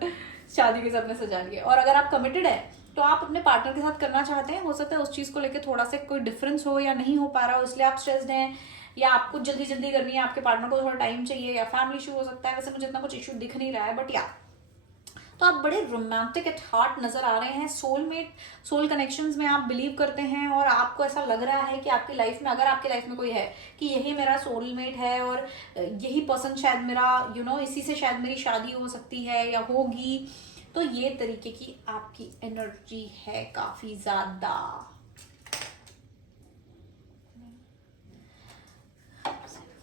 शादी के सपने सजा लिए। और अगर आप कमिटेड है तो आप अपने पार्टनर के साथ करना चाहते हैं, हो सकता है उस चीज को लेके थोड़ा सा कोई डिफरेंस हो या नहीं हो पा रहा हो, इसलिए आप स्ट्रेस्ड हैं, या आपको जल्दी जल्दी करनी है, आपके पार्टनर को थोड़ा टाइम चाहिए, या फैमिली इशू हो सकता है। वैसे मुझे इतना कुछ इशू दिख नहीं रहा है, बट या तो आप बड़े रोमांटिक एट हार्ट नजर आ रहे हैं। सोलमेट, सोल कनेक्शंस में आप बिलीव करते हैं, और आपको ऐसा लग रहा है कि आपकी लाइफ में, अगर आपकी लाइफ में कोई है, कि यही मेरा सोलमेट है और यही पर्सन शायद मेरा इसी से शायद मेरी शादी हो सकती है या होगी। तो ये तरीके की आपकी एनर्जी है काफी ज्यादा।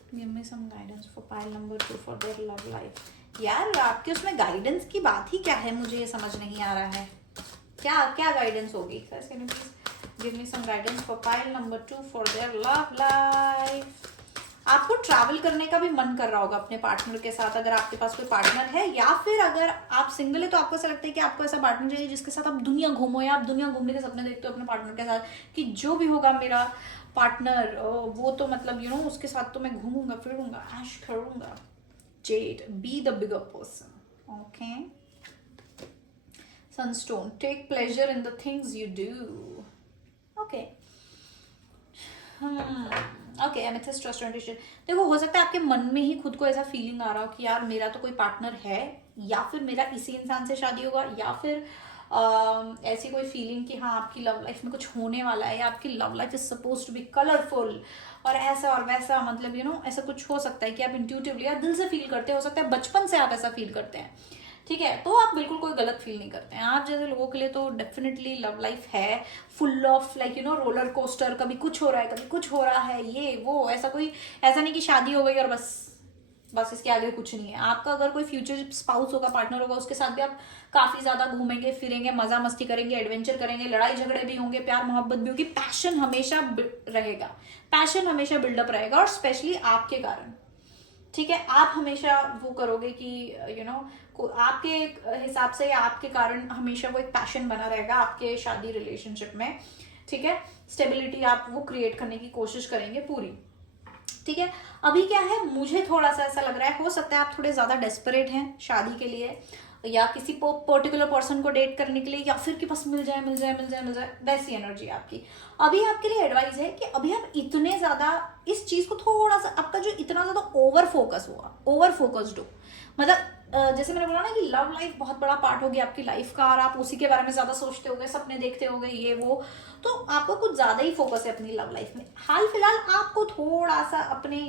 Give me some guidance for pile number 2 for their love life. यार आपके उसमें गाइडेंस की बात ही क्या है, मुझे ये समझ नहीं आ रहा है, क्या क्या गाइडेंस होगी। Can you please give me some guidance for pile number 2 for their love life. आपको ट्रैवल करने का भी मन कर रहा होगा अपने पार्टनर के साथ, अगर आपके पास कोई पार्टनर है, या फिर अगर आप सिंगल है तो आपको ऐसा लगता है कि आपको ऐसा पार्टनर चाहिए जिसके साथ आप दुनिया घूमो, या आप दुनिया घूमने के सपने देखते हो अपने पार्टनर के साथ, कि जो भी होगा मेरा पार्टनर वो तो मतलब उसके साथ तो मैं घूमूंगा फिरूंगा, ऐश करूंगा। Jade, be the bigger person, okay. Sunstone, take pleasure in the things you do, okay. Okay, amethyst, trust, tradition. देखो, हो सकता है आपके मन में ही खुद को ऐसा फीलिंग आ रहा हो कि यार मेरा तो कोई पार्टनर है, या फिर मेरा इसी इंसान से शादी होगा, या फिर ऐसी कोई फीलिंग कि हाँ आपकी लव लाइफ में कुछ होने वाला है, या आपकी love life is suppose to be colourful और ऐसा और वैसा, मतलब ऐसा कुछ हो सकता है कि आप इंट्यूटिवली या दिल से फील करते हो सकता है बचपन से आप ऐसा फील करते हैं, ठीक है। तो आप बिल्कुल कोई गलत फील नहीं करते हैं। आप जैसे लोगों के लिए तो डेफिनेटली लव लाइफ है फुल ऑफ रोलर कोस्टर, कभी कुछ हो रहा है, कभी कुछ हो रहा है, ये वो, ऐसा नहीं कि शादी हो गई और बस इसके आगे कुछ नहीं है। आपका अगर कोई फ्यूचर स्पाउस होगा, पार्टनर होगा, उसके साथ भी आप काफी ज्यादा घूमेंगे फिरेंगे, मजा मस्ती करेंगे, एडवेंचर करेंगे, लड़ाई झगड़े भी होंगे, प्यार मोहब्बत भी होगी, पैशन हमेशा रहेगा, पैशन हमेशा बिल्डअप रहेगा, और स्पेशली आपके कारण, ठीक है। आप हमेशा वो करोगे कि आपके हिसाब से या आपके कारण हमेशा वो एक पैशन बना रहेगा आपके शादी रिलेशनशिप में, ठीक है। स्टेबिलिटी आप वो क्रिएट करने की कोशिश करेंगे पूरी, ठीक है। अभी क्या है, मुझे थोड़ा सा ऐसा लग रहा है, हो सकता है आप थोड़े ज्यादा डेस्परेट हैं शादी के लिए, या किसी पर्टिकुलर पर्सन को डेट करने के लिए, या फिर कि बस मिल जाए, वैसी एनर्जी आपकी। अभी आपके लिए एडवाइस है कि अभी आप इतने ज्यादा इस चीज को थोड़ा सा, आपका जो इतना ज्यादा ओवर फोकस्ड हो, मतलब जैसे मैंने बोला ना कि लव लाइफ बहुत बड़ा पार्ट हो गया आपकी लाइफ का, और आप उसी के बारे में ज्यादा सोचते होगे, सपने देखते होगे, ये वो, तो आपको कुछ ज्यादा ही फोकस है अपनी लव लाइफ में। हाल फिलहाल आपको थोड़ा सा अपने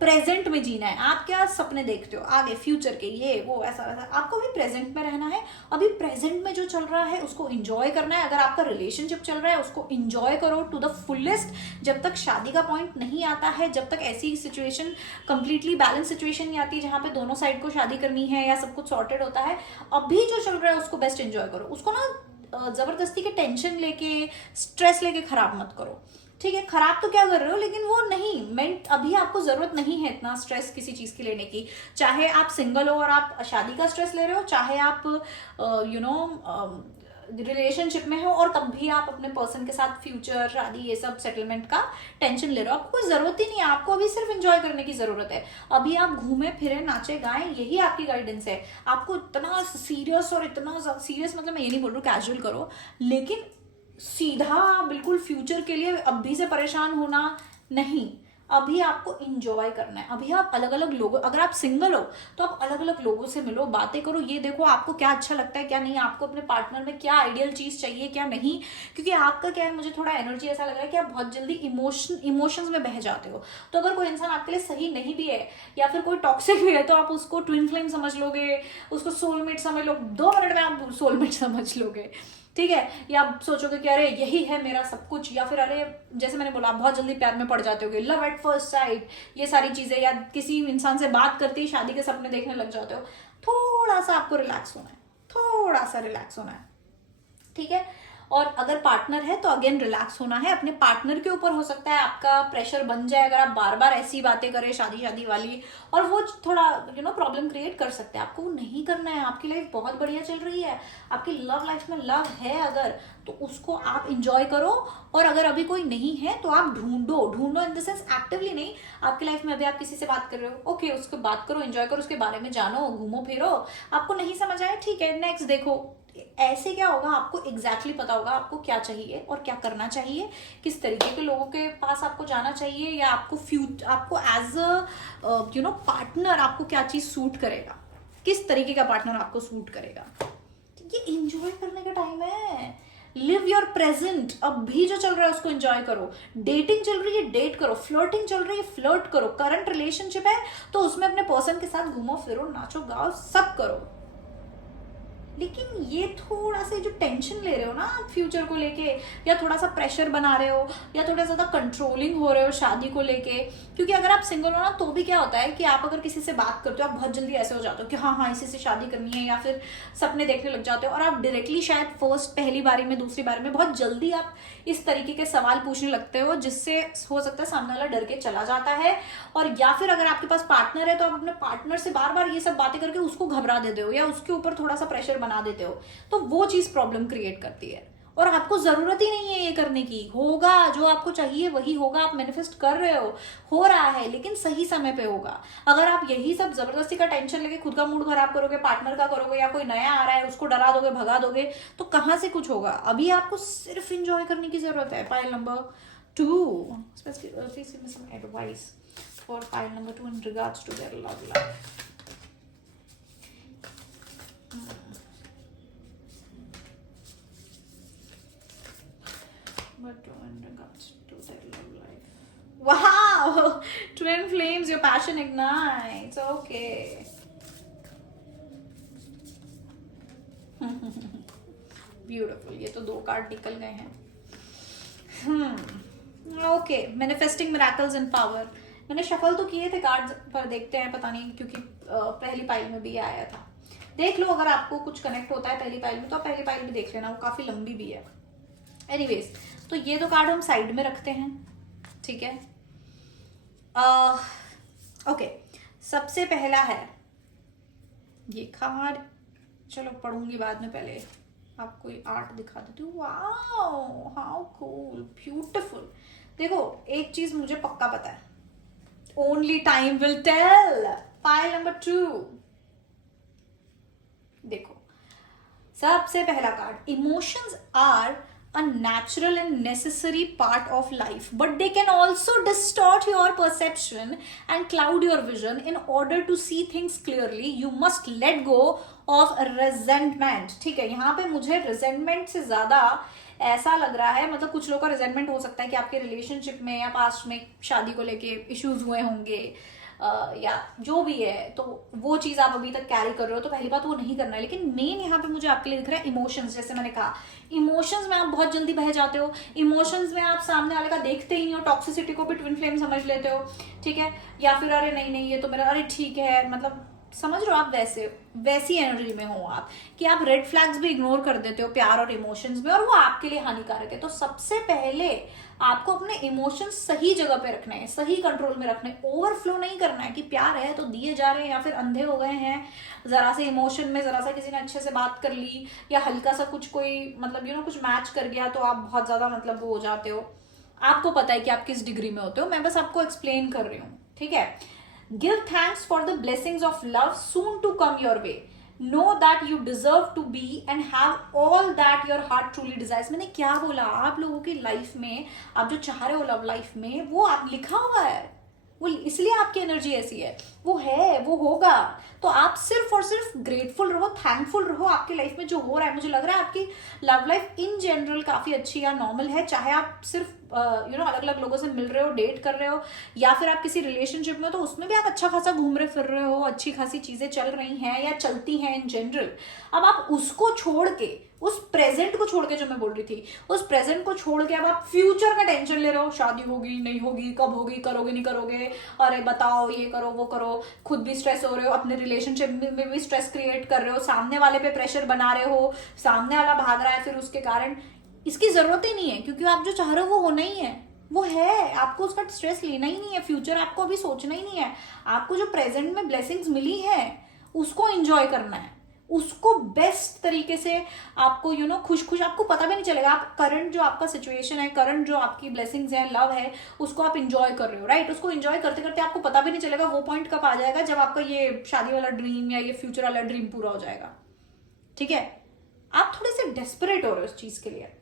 प्रेजेंट में जीना है। आप क्या सपने देखते हो आगे फ्यूचर के, ये वो, ऐसा वैसा, आपको भी प्रेजेंट में रहना है। अभी प्रेजेंट में जो चल रहा है उसको एंजॉय करना है। अगर आपका रिलेशनशिप चल रहा है उसको एंजॉय करो टू द फुलेस्ट, जब तक शादी का पॉइंट नहीं आता है, जब तक ऐसी सिचुएशन कंप्लीटली बैलेंस सिचुएशन नहीं आती जहां पे दोनों साइड को शादी करनी है या सब कुछ सॉर्टेड होता है, अभी जो चल रहा है उसको बेस्ट एंजॉय करो। उसको ना जबरदस्ती के टेंशन लेके, स्ट्रेस लेके खराब मत करो। ठीक है, खराब तो क्या कर रहे हो, लेकिन वो नहीं मेंट, अभी आपको जरूरत नहीं है इतना स्ट्रेस किसी चीज की लेने की। चाहे आप सिंगल हो और आप शादी का स्ट्रेस ले रहे हो, चाहे आप रिलेशनशिप में हो और तब भी आप अपने पर्सन के साथ फ्यूचर, शादी, ये सब सेटलमेंट का टेंशन ले रहे हो, आपको कोई जरूरत ही नहीं है। आपको अभी सिर्फ एंजॉय करने की जरूरत है। अभी आप घूमे फिरे, नाचे गाएं, यही आपकी गाइडेंस है। आपको इतना सीरियस, और इतना सीरियस मतलब मैं ये नहीं बोल रही हूँ कैजुअल करो, लेकिन सीधा बिल्कुल फ्यूचर के लिए अभी से परेशान होना नहीं। अभी आपको इंजॉय करना है। अभी आप अलग अलग लोगों, अगर आप सिंगल हो तो आप अलग अलग लोगों से मिलो, बातें करो, ये देखो आपको क्या अच्छा लगता है क्या नहीं, आपको अपने पार्टनर में क्या आइडियल चीज चाहिए क्या नहीं। क्योंकि आपका क्या है, मुझे थोड़ा एनर्जी ऐसा लग रहा है कि आप बहुत जल्दी इमोशंस में बह जाते हो। तो अगर कोई इंसान आपके लिए सही नहीं भी है या फिर कोई टॉक्सिक भी है, तो आप उसको ट्विन फ्लेम समझ लोगे, उसको सोलमेट समझ लो, 2 मिनट में आप सोलमेट समझ लोगे, ठीक है। या आप सोचोगे कि अरे यही है मेरा सब कुछ, या फिर अरे जैसे मैंने बोला, आप बहुत जल्दी प्यार में पड़ जाते होगे, लव एट फर्स्ट साइट, ये सारी चीजें, या किसी इंसान से बात करते ही शादी के सपने देखने लग जाते हो। थोड़ा सा आपको रिलैक्स होना है, थोड़ा सा रिलैक्स होना है, ठीक है। और अगर पार्टनर है तो अगेन रिलैक्स होना है। अपने पार्टनर के ऊपर हो सकता है आपका प्रेशर बन जाए अगर आप बार बार ऐसी बातें करें शादी शादी वाली, और वो थोड़ा प्रॉब्लम क्रिएट कर सकते हैं। आपको वो नहीं करना है। आपकी लाइफ बहुत बढ़िया चल रही है, आपकी लव लाइफ में लव है अगर, तो उसको आप इंजॉय करो। और अगर अभी कोई नहीं है तो आप ढूंढो इन द सेंस एक्टिवली नहीं। आपकी लाइफ में अभी आप किसी से बात कर रहे हो, ओके, उसको बात करो, एंजॉय करो, उसके बारे में जानो, घूमो फिरो। आपको नहीं समझ आया, ठीक है, नेक्स्ट देखो। ऐसे क्या होगा, आपको एग्जैक्टली पता होगा आपको क्या चाहिए और क्या करना चाहिए, किस तरीके के लोगों के पास आपको जाना चाहिए, या आपको एज अ पार्टनर आपको क्या चीज सूट करेगा, किस तरीके का पार्टनर आपको सूट करेगा। ये एंजॉय करने का टाइम है। Live your present. अभी जो चल रहा है उसको एंजॉय करो। डेटिंग चल रही है, डेट करो। फ्लर्टिंग चल रही है, फ्लर्ट करो। करंट रिलेशनशिप है तो उसमें अपने पर्सन के साथ घूमो फिरो, नाचो गाओ, सब करो। लेकिन ये थोड़ा सा जो टेंशन ले रहे हो ना फ्यूचर को लेके, या थोड़ा सा प्रेशर बना रहे हो, या थोड़ा ज्यादा कंट्रोलिंग हो रहे हो शादी को लेके। क्योंकि अगर आप सिंगल हो ना तो भी क्या होता है कि आप अगर किसी से बात करते हो, आप बहुत जल्दी ऐसे हो जाते हो कि हाँ हाँ इसी से शादी करनी है, या फिर सपने देखने लग जाते हो, और आप डायरेक्टली शायद पहली बारी में, दूसरी बारी में बहुत जल्दी आप इस तरीके के सवाल पूछने लगते हो, जिससे हो सकता है सामने वाला डर के चला जाता है। और या फिर अगर आपके पास पार्टनर है तो आप अपने पार्टनर से बार बार ये सब बातें करके उसको घबरा देते हो, या उसके ऊपर थोड़ा सा प्रेशर बना देते हो, तो वो चीज प्रॉब्लम क्रिएट करती है। और आपको जरूरत ही नहीं है ये करने की। होगा जो आपको चाहिए वही होगा, आप मैनिफेस्ट कर रहे हो रहा है, लेकिन सही समय पे होगा। अगर आप यही सब जबरदस्ती का टेंशन लेके खुद का मूड खराब करोगे, पार्टनर का करोगे, या कोई नया आ रहा है उसको डरा दोगे, भगा दोगे, तो कहां से कुछ होगा। अभी आपको सिर्फ इंजॉय करने की जरूरत है। Pile number 2, some advice for pile number 2 in regards to their love life. But in regards to their love life. Wow! Twin flames, your passion ignites. Okay. Beautiful. ये तो 2 कार्ड निकल गए हैं। Okay, manifesting miracles and power. मैंने shuffle तो किए थे cards, पर देखते हैं, पता नहीं क्योंकि पहली पाइल में भी आया था। देख लो अगर आपको कुछ कनेक्ट होता है पहली पाइल में तो आप पहली पाइल भी देख लेना, वो काफी लंबी भी है। एनीवेज, तो ये 2 कार्ड हम साइड में रखते हैं, ठीक है। ओके, सबसे पहला है ये कार्ड, चलो पढ़ूंगी बाद में, पहले आपको ये आर्ट दिखा देती हूँ। Wow, how cool, beautiful. देखो एक चीज मुझे पक्का पता है, only time will tell. Pile number 2, देखो सबसे पहला card, emotions are a natural and necessary part of life, but they can also distort your perception and cloud your vision. In order to see things clearly, you must let go of resentment. ठीक है, यहाँ पे मुझे resentment से ज्यादा ऐसा लग रहा है, मतलब कुछ लोगों का resentment हो सकता है कि आपके रिलेशनशिप में या पास्ट में शादी को लेके इश्यूज हुए होंगे, या जो भी है, तो वो चीज आप अभी तक कैरी कर रहे हो, तो पहली बात वो नहीं करना है। लेकिन मेन यहाँ पे मुझे आपके लिए दिख रहा है इमोशंस। जैसे मैंने कहा, इमोशंस में आप बहुत जल्दी बह जाते हो। इमोशंस में आप सामने वाले का देखते ही नहीं हो, टॉक्सिसिटी को भी ट्विन फ्लेम समझ लेते हो, ठीक है। या फिर अरे नहीं ये तो मेरा, अरे ठीक है, मतलब समझ रहे हो आप, वैसी एनर्जी में हो आप कि आप रेड फ्लैग्स भी इग्नोर कर देते हो प्यार और इमोशंस में, और वो आपके लिए हानिकारक है। तो सबसे पहले आपको अपने इमोशंस सही जगह पे रखने हैं, सही कंट्रोल में रखने हैं। ओवरफ्लो नहीं करना है कि प्यार है तो दिए जा रहे हैं या फिर अंधे हो गए हैं, जरा से इमोशन में जरा सा किसी ने अच्छे से बात कर ली या हल्का सा कुछ कोई मतलब कुछ मैच कर गया तो आप बहुत ज्यादा मतलब वो हो जाते हो। आपको पता है कि आप किस डिग्री में होते हो, मैं बस आपको एक्सप्लेन कर रही हूँ, ठीक है। Give thanks for the blessings of love soon to come your way, know that you deserve to be and have all that your heart truly desires. मैंने क्या बोला, आप लोगों की लाइफ में आप जो चाह रहे हो लव लाइफ में, वो आप लिखा हुआ है, वो इसलिए आपकी एनर्जी ऐसी है, वो है, वो होगा। तो आप सिर्फ और सिर्फ ग्रेटफुल रहो, थैंकफुल रहो आपकी लाइफ में जो हो रहा है। मुझे लग रहा है आपकी लव लाइफ इन जनरल काफी अच्छी या नॉर्मल है, चाहे आप सिर्फ अलग अलग लोगों से मिल रहे हो, डेट कर रहे हो, या फिर आप किसी रिलेशनशिप में हो तो उसमें भी आप अच्छा खासा घूम रहे फिर रहे हो, अच्छी खासी चीजें चल रही हैं या चलती हैं इन जनरल। अब आप उसको छोड़ के, उस प्रेजेंट को छोड़ के, जो मैं बोल रही थी, उस प्रेजेंट को छोड़ के अब आप फ्यूचर का टेंशन ले रहे हो, शादी होगी नहीं होगी, कब होगी, करोगे नहीं करोगे, अरे बताओ, ये करो वो करो, खुद भी स्ट्रेस हो रहे हो, अपने रिलेशनशिप में भी स्ट्रेस क्रिएट कर रहे हो, सामने वाले पे प्रेशर बना रहे हो, सामने वाला भाग रहा है फिर उसके कारण। इसकी जरूरत ही नहीं है, क्योंकि आप जो चाह रहे हो वो होना ही है, वो है, आपको उसका स्ट्रेस लेना ही नहीं है, फ्यूचर आपको अभी सोचना ही नहीं है। आपको जो प्रेजेंट में ब्लेसिंग्स मिली है उसको एंजॉय करना है, उसको बेस्ट तरीके से आपको खुश खुश, आपको पता भी नहीं चलेगा, आप करंट जो आपका सिचुएशन है, करंट जो आपकी ब्लेसिंग्स है, लव है, उसको आप इंजॉय कर रहे हो, राइट। उसको इंजॉय करते करते आपको पता भी नहीं चलेगा वो पॉइंट कब आ जाएगा जब आपका ये शादी वाला ड्रीम या ये फ्यूचर वाला ड्रीम पूरा हो जाएगा, ठीक है। आप थोड़े से डेस्परेट हो रहे हो उस चीज के लिए,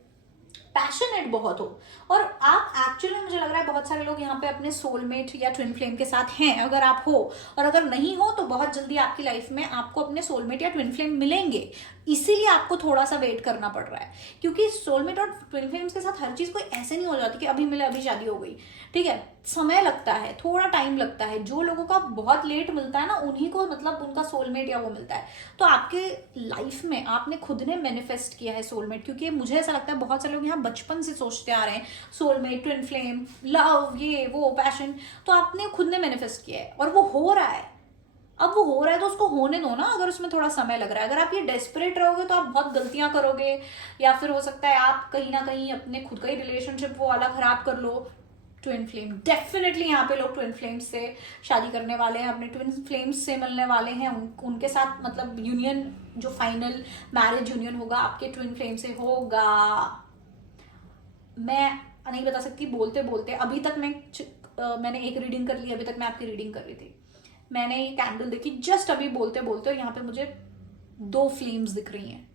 पैशनेट बहुत हो, और आप एक्चुअली, मुझे लग रहा है बहुत सारे लोग यहाँ पे अपने सोलमेट या ट्विन फ्लेम के साथ हैं। अगर आप हो, और अगर नहीं हो तो बहुत जल्दी आपकी लाइफ में आपको अपने सोलमेट या ट्विन फ्लेम मिलेंगे, इसीलिए आपको थोड़ा सा वेट करना पड़ रहा है। क्योंकि सोलमेट और ट्विन फ्लेम्स के साथ हर चीज कोई ऐसे नहीं हो जाती कि अभी मिले अभी शादी हो गई, ठीक है। समय लगता है, थोड़ा टाइम लगता है। जो लोगों का बहुत लेट मिलता है ना, उन्हीं को मतलब उनका सोलमेट या वो मिलता है। तो आपके लाइफ में आपने खुद ने मैनिफेस्ट किया है सोलमेट, क्योंकि मुझे ऐसा लगता है बहुत सारे लोग यहाँ बचपन से सोचते आ रहे हैं सोलमेट, ट्विन फ्लेम, लव, ये वो, पैशन, तो आपने खुद ने मैनिफेस्ट किया है और वो हो रहा है। अब वो हो रहा है तो उसको होने दो ना, अगर उसमें थोड़ा समय लग रहा है। अगर आप ये डेस्परेट रहोगे तो आप बहुत गलतियां करोगे, या फिर हो सकता है आप कहीं ना कहीं अपने खुद का ही रिलेशनशिप वो वाला खराब कर लो। ट्विन फ्लेम, डेफिनेटली यहाँ पे लोग ट्विन फ्लेम्स से शादी करने वाले हैं, अपने ट्विन फ्लेम्स से मिलने वाले हैं, उनके साथ मतलब यूनियन, जो फाइनल मैरिज यूनियन होगा आपके ट्विन फ्लेम से होगा। मैं नहीं बता सकती, बोलते बोलते अभी तक मैंने एक रीडिंग कर ली, अभी तक मैं आपकी रीडिंग कर रही थी, मैंने ये कैंडल देखी जस्ट अभी बोलते बोलते, और यहाँ पे मुझे 2 फ्लेम्स दिख रही हैं।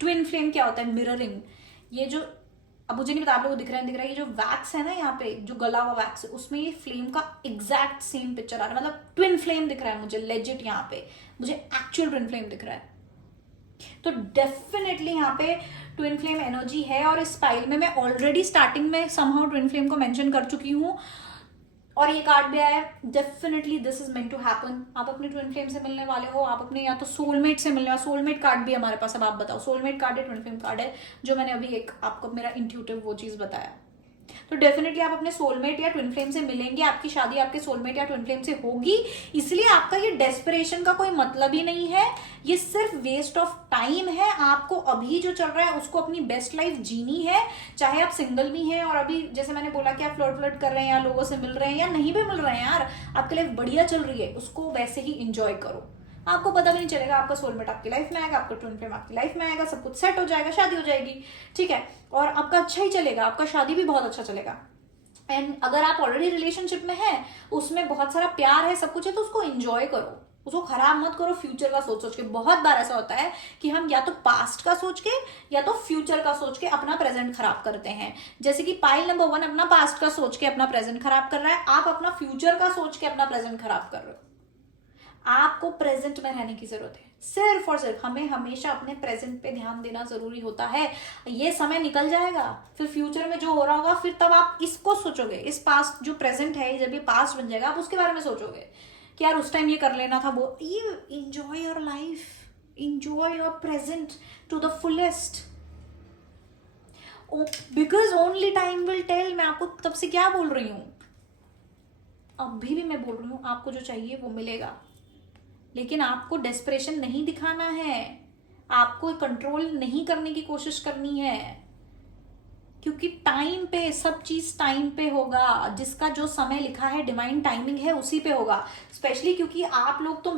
ट्विन फ्लेम क्या होता है? मिररिंग। ये जो, अब मुझे नहीं पता आप लोगों को दिख रहा है, ये जो वैक्स है ना यहाँ पे, जो गला हुआ वैक्स है, उसमें ये फ्लेम का एग्जैक्ट सेम पिक्चर आ रहा है, मतलब ट्विन फ्लेम दिख रहा है मुझे, लेजिट यहाँ पे मुझे एक्चुअल ट्विन फ्लेम दिख रहा है। तो डेफिनेटली यहाँ पे ट्विन फ्लेम एनर्जी है, और इस स्टाइल में मैं ऑलरेडी स्टार्टिंग में समहाउ ट्विन फ्लेम को मेंशन कर चुकी हूँ, और ये कार्ड भी आया है। Definitely this is meant to happen. आप अपने ट्विन फ्लेम से मिलने वाले हो, आप अपने या तो सोलमेट से मिलने वाले। सोलमेट कार्ड भी हमारे पास, अब आप बताओ सोलमेट कार्ड है, ट्विन फ्लेम कार्ड है, जो मैंने अभी एक आपको मेरा इंट्यूटिव वो चीज बताया। तो डेफिनेटली आप अपने सोलमेट या ट्विन फ्लेम से मिलेंगे, आपकी शादी आपके सोलमेट या ट्विन फ्लेम से होगी। इसलिए आपका ये डेस्परेशन का कोई मतलब ही नहीं है, ये सिर्फ वेस्ट ऑफ टाइम है। आपको अभी जो चल रहा है उसको अपनी बेस्ट लाइफ जीनी है, चाहे आप सिंगल भी हैं और अभी जैसे मैंने बोला कि आप फ्लर्ट कर रहे हैं या लोगों से मिल रहे हैं या नहीं भी मिल रहे हैं, यार आपकी लाइफ बढ़िया चल रही है, उसको वैसे ही इंजॉय करो। आपको पता भी नहीं चलेगा, आपका सोलमेट आपकी लाइफ में आएगा, आपका ट्विन फ्लेम आपकी लाइफ में आएगा, सब कुछ सेट हो जाएगा, शादी हो जाएगी, ठीक है, और आपका अच्छा ही चलेगा, आपका शादी भी बहुत अच्छा चलेगा। एंड अगर आप ऑलरेडी रिलेशनशिप में हैं, उसमें बहुत सारा प्यार है, सब कुछ है, तो उसको एंजॉय करो, उसको खराब मत करो फ्यूचर का सोच सोच के। बहुत बार ऐसा होता है कि हम या तो पास्ट का सोच के या तो फ्यूचर का सोच के अपना प्रेजेंट खराब करते हैं। जैसे कि पाइल नंबर 1 अपना पास्ट का सोच के अपना प्रेजेंट खराब कर रहा है, आप अपना फ्यूचर का सोच के अपना प्रेजेंट खराब कर रहे हो। आपको प्रेजेंट में रहने की जरूरत है, सिर्फ और सिर्फ हमें हमेशा अपने प्रेजेंट पे ध्यान देना जरूरी होता है। ये समय निकल जाएगा, फिर फ्यूचर में जो हो रहा होगा, फिर तब आप इसको सोचोगे, इस पास्ट जो प्रेजेंट है जब ये पास्ट बन जाएगा, आप उसके बारे में सोचोगे कि यार उस टाइम ये कर लेना था, वो ये enjoy your life, enjoy your present to the fullest, because only time will tell. मैं आपको तब से क्या बोल रही हूं, अभी भी मैं बोल रही हूं, आपको जो चाहिए वो मिलेगा, लेकिन आपको डेस्परेशन नहीं दिखाना है, आपको कंट्रोल नहीं करने की कोशिश करनी है। क्योंकि टाइम पे सब चीज टाइम पे होगा, जिसका जो समय लिखा है डिवाइन टाइमिंग है उसी पे होगा। स्पेशली क्योंकि आप लोग तो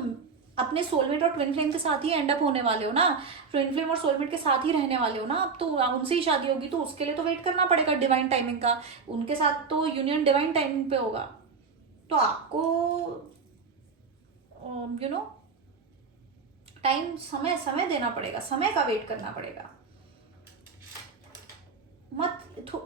अपने सोलमेट और ट्विन फ्लेम के साथ ही एंड अप होने वाले हो ना, ट्विन फ्लेम और सोलमेट के साथ ही रहने वाले हो ना, अब तो उनसे ही शादी होगी, तो उसके लिए तो वेट करना पड़ेगा डिवाइन टाइमिंग का। उनके साथ तो यूनियन डिवाइन टाइमिंग पे होगा, तो आपको यू नो टाइम समय समय देना पड़ेगा, समय का वेट करना पड़ेगा। मत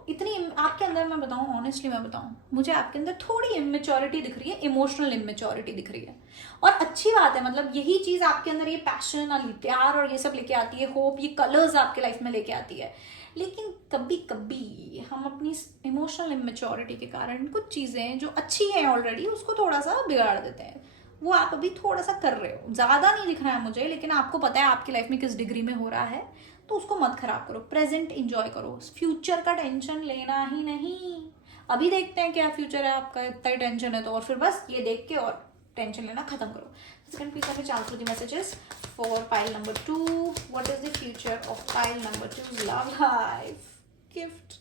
इतनी आपके अंदर, मैं बताऊं ऑनेस्टली, मैं बताऊं मुझे आपके अंदर थोड़ी इमेच्योरिटी दिख रही है, इमोशनल इमेच्योरिटी दिख रही है। और अच्छी बात है, मतलब यही चीज आपके अंदर ये पैशन और प्यार और ये सब लेके आती है, होप, ये कलर्स आपके लाइफ में लेके आती है। लेकिन कभी कभी हम अपनी इमोशनल इमेच्योरिटी के कारण कुछ चीजें जो अच्छी हैं ऑलरेडी उसको थोड़ा सा बिगाड़ देते हैं। वो आप अभी थोड़ा सा कर रहे हो, ज्यादा नहीं दिख रहा है मुझे, लेकिन आपको पता है आपकी लाइफ में किस डिग्री में हो रहा है, तो उसको मत खराब करो, प्रेजेंट एंजॉय करो, फ्यूचर का टेंशन लेना ही नहीं। अभी देखते हैं क्या फ्यूचर है आपका, इतना ही टेंशन है तो, और फिर बस ये देख के और टेंशन लेना खत्म करो। Second please let me transfer the messages for pile number 2. What is the future of pile number 2's love life? Gift.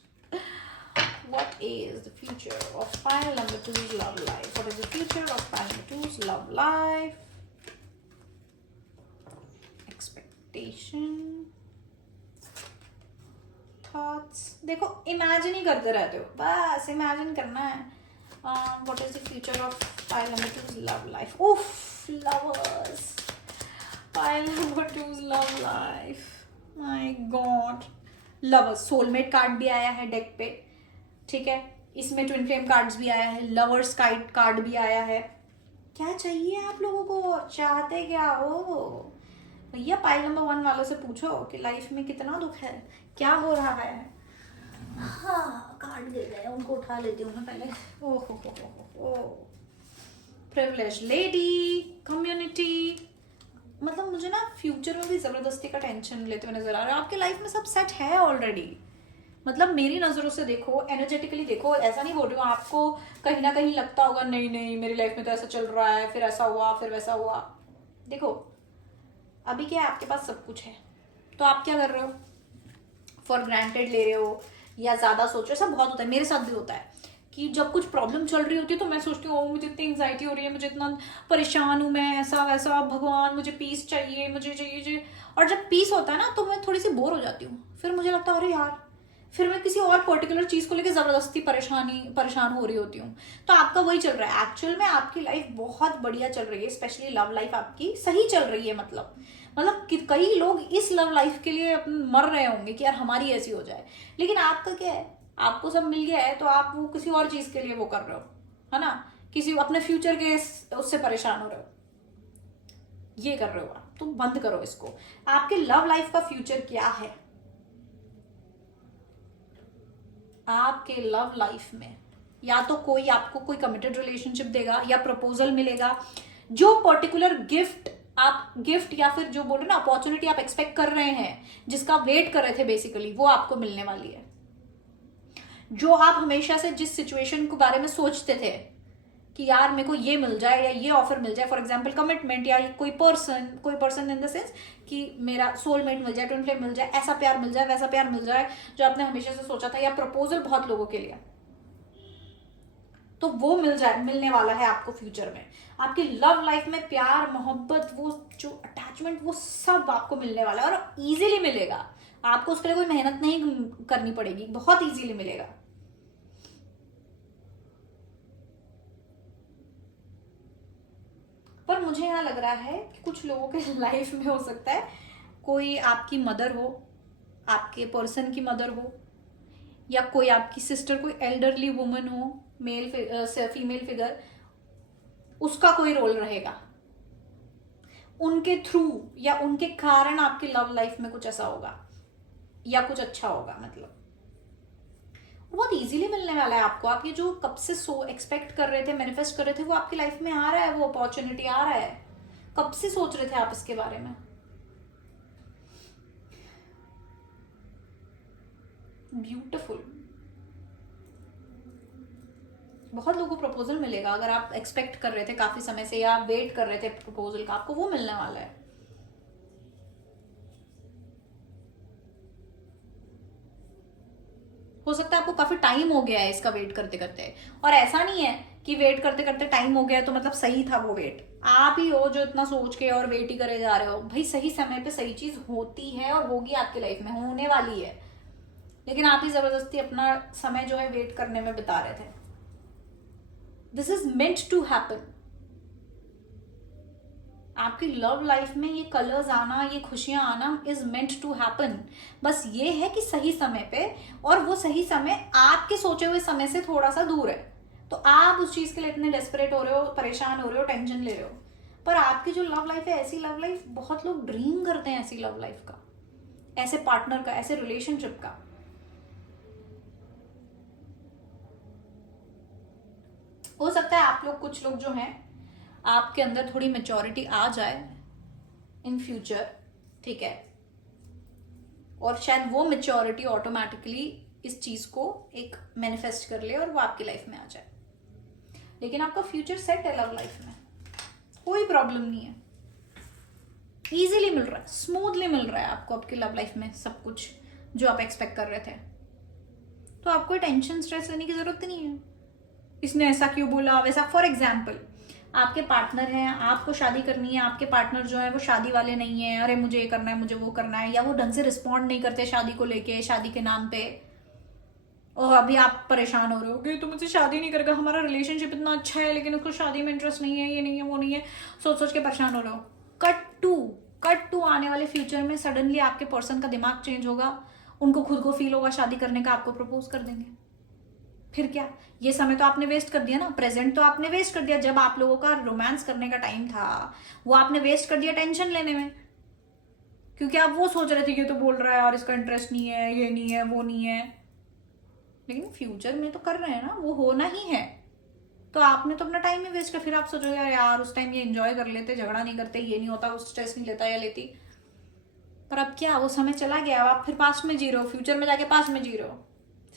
What is the future of pile number 2's love life? What is the future of pile number 2's love life? Expectation. Thoughts. देखो imagine ही करते रहते हो, बस imagine करना है। What is the future of pile number 2's love life? उफ, lovers, pile number 2's love life, my god. Lovers, soulmate card भी आया है डेक पे, ठीक है, इसमें ट्विन फ्लेम कार्ड्स भी आया है, लवर्स कार्ड भी आया है। क्या चाहिए आप लोगों को, चाहते क्या हो भैया? पाइल नंबर 1 वालों से पूछो कि लाइफ में कितना दुख है, क्या हो रहा है। हाँ, कार्ड दे गए, उनको उठा लेती हूँ मैं पहले। ओहो, प्रिविलेज लेडी, कम्युनिटी। मतलब मुझे ना फ्यूचर में भी जबरदस्ती का टेंशन लेते हुए नजर आ रहा है। आपके लाइफ में सब सेट है ऑलरेडी, मतलब मेरी नजरों से देखो, एनर्जेटिकली देखो, ऐसा नहीं बोल रही हूँ, आपको कहीं ना कहीं लगता होगा नहीं नहीं मेरी लाइफ में तो ऐसा चल रहा है, फिर ऐसा हुआ, फिर वैसा हुआ। देखो अभी क्या है, आपके पास सब कुछ है, तो आप क्या कर रहे हो? फॉर ग्रांटेड ले रहे हो या ज्यादा सोच रहे हो। सब बहुत होता है, मेरे साथ भी होता है कि जब कुछ प्रॉब्लम चल रही होती है तो मैं सोचती हूँ मुझे इतनी एंग्जाइटी हो रही है, मुझे इतना परेशान हूँ मैं, ऐसा वैसा, भगवान मुझे पीस चाहिए, मुझे चाहिए। और जब पीस होता है ना तो मैं थोड़ी सी बोर हो जाती हूँ, फिर मुझे लगता है अरे यार, फिर मैं किसी और पर्टिकुलर चीज को लेकर जबरदस्ती परेशान हो रही होती हूँ। तो आपका वही चल रहा है, एक्चुअल में आपकी लाइफ बहुत बढ़िया चल रही है, स्पेशली लव लाइफ आपकी सही चल रही है। मतलब कई लोग इस लव लाइफ के लिए मर रहे होंगे कि यार हमारी ऐसी हो जाए, लेकिन आपका क्या है, आपको सब मिल गया है तो आप वो किसी और चीज के लिए वो कर रहे हो, है ना, किसी अपने फ्यूचर के उससे परेशान हो रहे हो, ये कर रहे हो आप, तो बंद करो इसको। आपके लव लाइफ का फ्यूचर क्या है? आपके लव लाइफ में या तो कोई आपको कोई कमिटेड रिलेशनशिप देगा या प्रपोजल मिलेगा, जो पर्टिकुलर गिफ्ट या फिर जो बोलो ना अपॉर्चुनिटी आप एक्सपेक्ट कर रहे हैं, जिसका वेट कर रहे थे बेसिकली, वो आपको मिलने वाली है। जो आप हमेशा से जिस सिचुएशन के बारे में सोचते थे कि यार मेरे को ये मिल जाए या ये ऑफर मिल जाए, फॉर एग्जाम्पल कमिटमेंट, या कोई पर्सन इन द सेंस कि मेरा सोलमेट मिल जाए, ट्विन फ्लेम मिल जाए, ऐसा प्यार मिल जाए, वैसा प्यार मिल जाए जो आपने हमेशा से सोचा था, या प्रपोजल बहुत लोगों के लिए, तो वो मिलने वाला है आपको फ्यूचर में। आपकी लव लाइफ में प्यार, मोहब्बत, वो जो अटैचमेंट, वो सब आपको मिलने वाला है, और इजीली मिलेगा। आपको उसके लिए कोई मेहनत नहीं करनी पड़ेगी, बहुत इजीली मिलेगा। पर मुझे यहाँ लग रहा है कि कुछ लोगों के लाइफ में हो सकता है कोई आपकी मदर हो, आपके पर्सन की मदर हो, या कोई आपकी सिस्टर, कोई एल्डरली वुमन हो, फीमेल फिगर, उसका कोई रोल रहेगा। उनके थ्रू या उनके कारण आपकी लव लाइफ में कुछ ऐसा होगा या कुछ अच्छा होगा, मतलब बहुत इजीली मिलने वाला है आपको। आप ये जो कब से एक्सपेक्ट कर रहे थे, मैनिफेस्ट कर रहे थे, वो आपकी लाइफ में आ रहा है, वो अपॉर्चुनिटी आ रहा है। कब से सोच रहे थे आप इसके बारे में? ब्यूटिफुल। बहुत लोगों को प्रपोजल मिलेगा, अगर आप एक्सपेक्ट कर रहे थे काफी समय से या वेट कर रहे थे प्रपोजल का, आपको वो मिलने वाला है। हो सकता है आपको काफी टाइम हो गया है इसका वेट करते करते, और ऐसा नहीं है कि वेट करते करते टाइम हो गया तो मतलब सही था वो वेट। आप ही हो जो इतना सोच के और वेट ही करे जा रहे हो। भाई सही समय पे सही चीज होती है और होगी आपकी लाइफ में, होने वाली है, लेकिन आप ही जबरदस्ती अपना समय जो है वेट करने में बिता रहे थे। This is meant to happen. आपकी लव लाइफ में ये कलर्स आना, ये खुशियां आना इज मेंट टू हैपन। बस ये है कि सही समय पे, और वो सही समय आपके सोचे हुए समय से थोड़ा सा दूर है, तो आप उस चीज के लिए इतने डेस्परेट हो रहे हो, परेशान हो रहे हो, टेंशन ले रहे हो। पर आपकी जो लव लाइफ है, ऐसी लव लाइफ बहुत लोग ड्रीम करते हैं, ऐसी लव लाइफ का, ऐसे पार्टनर का, ऐसे रिलेशनशिप का। हो सकता है आप लोग, कुछ लोग जो हैं, आपके अंदर थोड़ी मेच्योरिटी आ जाए इन फ्यूचर, ठीक है, और शायद वो मेच्योरिटी ऑटोमेटिकली इस चीज को एक मैनिफेस्ट कर ले और वो आपकी लाइफ में आ जाए। लेकिन आपका फ्यूचर सेट है लव लाइफ में, कोई प्रॉब्लम नहीं है, इजीली मिल रहा है, स्मूथली मिल रहा है आपको आपकी लव लाइफ में सब कुछ जो आप एक्सपेक्ट कर रहे थे। तो आपको टेंशन स्ट्रेस लेने की जरूरत नहीं है, इसने ऐसा क्यों बोला वैसा। फॉर एग्जाम्पल, आपके पार्टनर हैं, आपको शादी करनी है, आपके पार्टनर जो है वो शादी वाले नहीं है, अरे मुझे ये करना है, मुझे वो करना है, या वो ढंग से रिस्पॉन्ड नहीं करते शादी को लेके, शादी के नाम पे, और अभी आप परेशान हो रहे हो कि तो मुझसे शादी नहीं करेगा, हमारा रिलेशनशिप इतना अच्छा है लेकिन उसको शादी में इंटरेस्ट नहीं है, ये नहीं है, वो नहीं है, सोच सोच के परेशान हो रहे हो। कट टू आने वाले फ्यूचर में सडनली आपके पर्सन का दिमाग चेंज होगा, उनको खुद को फील होगा शादी करने का, आपको प्रपोज कर देंगे। फिर क्या, ये समय तो आपने वेस्ट कर दिया ना, प्रेजेंट तो आपने वेस्ट कर दिया। जब आप लोगों का रोमांस करने का टाइम था वो आपने वेस्ट कर दिया टेंशन लेने में, क्योंकि आप वो सोच रहे थे कि तो बोल रहा है और इसका इंटरेस्ट नहीं है, ये नहीं है, वो नहीं है। लेकिन फ्यूचर में तो कर रहे हैं ना, वो होना ही है, तो आपने तो अपना टाइम ही वेस्ट कर। फिर आप सोचोगे यार उस टाइम ये एंजॉय कर लेते, झगड़ा नहीं करते, ये नहीं होता, उस स्ट्रेस नहीं लेता या लेती। पर अब क्या, वो समय चला गया, अब आप फिर पास्ट में जी रहे हो, फ्यूचर में जाके पास्ट में जी रहे हो।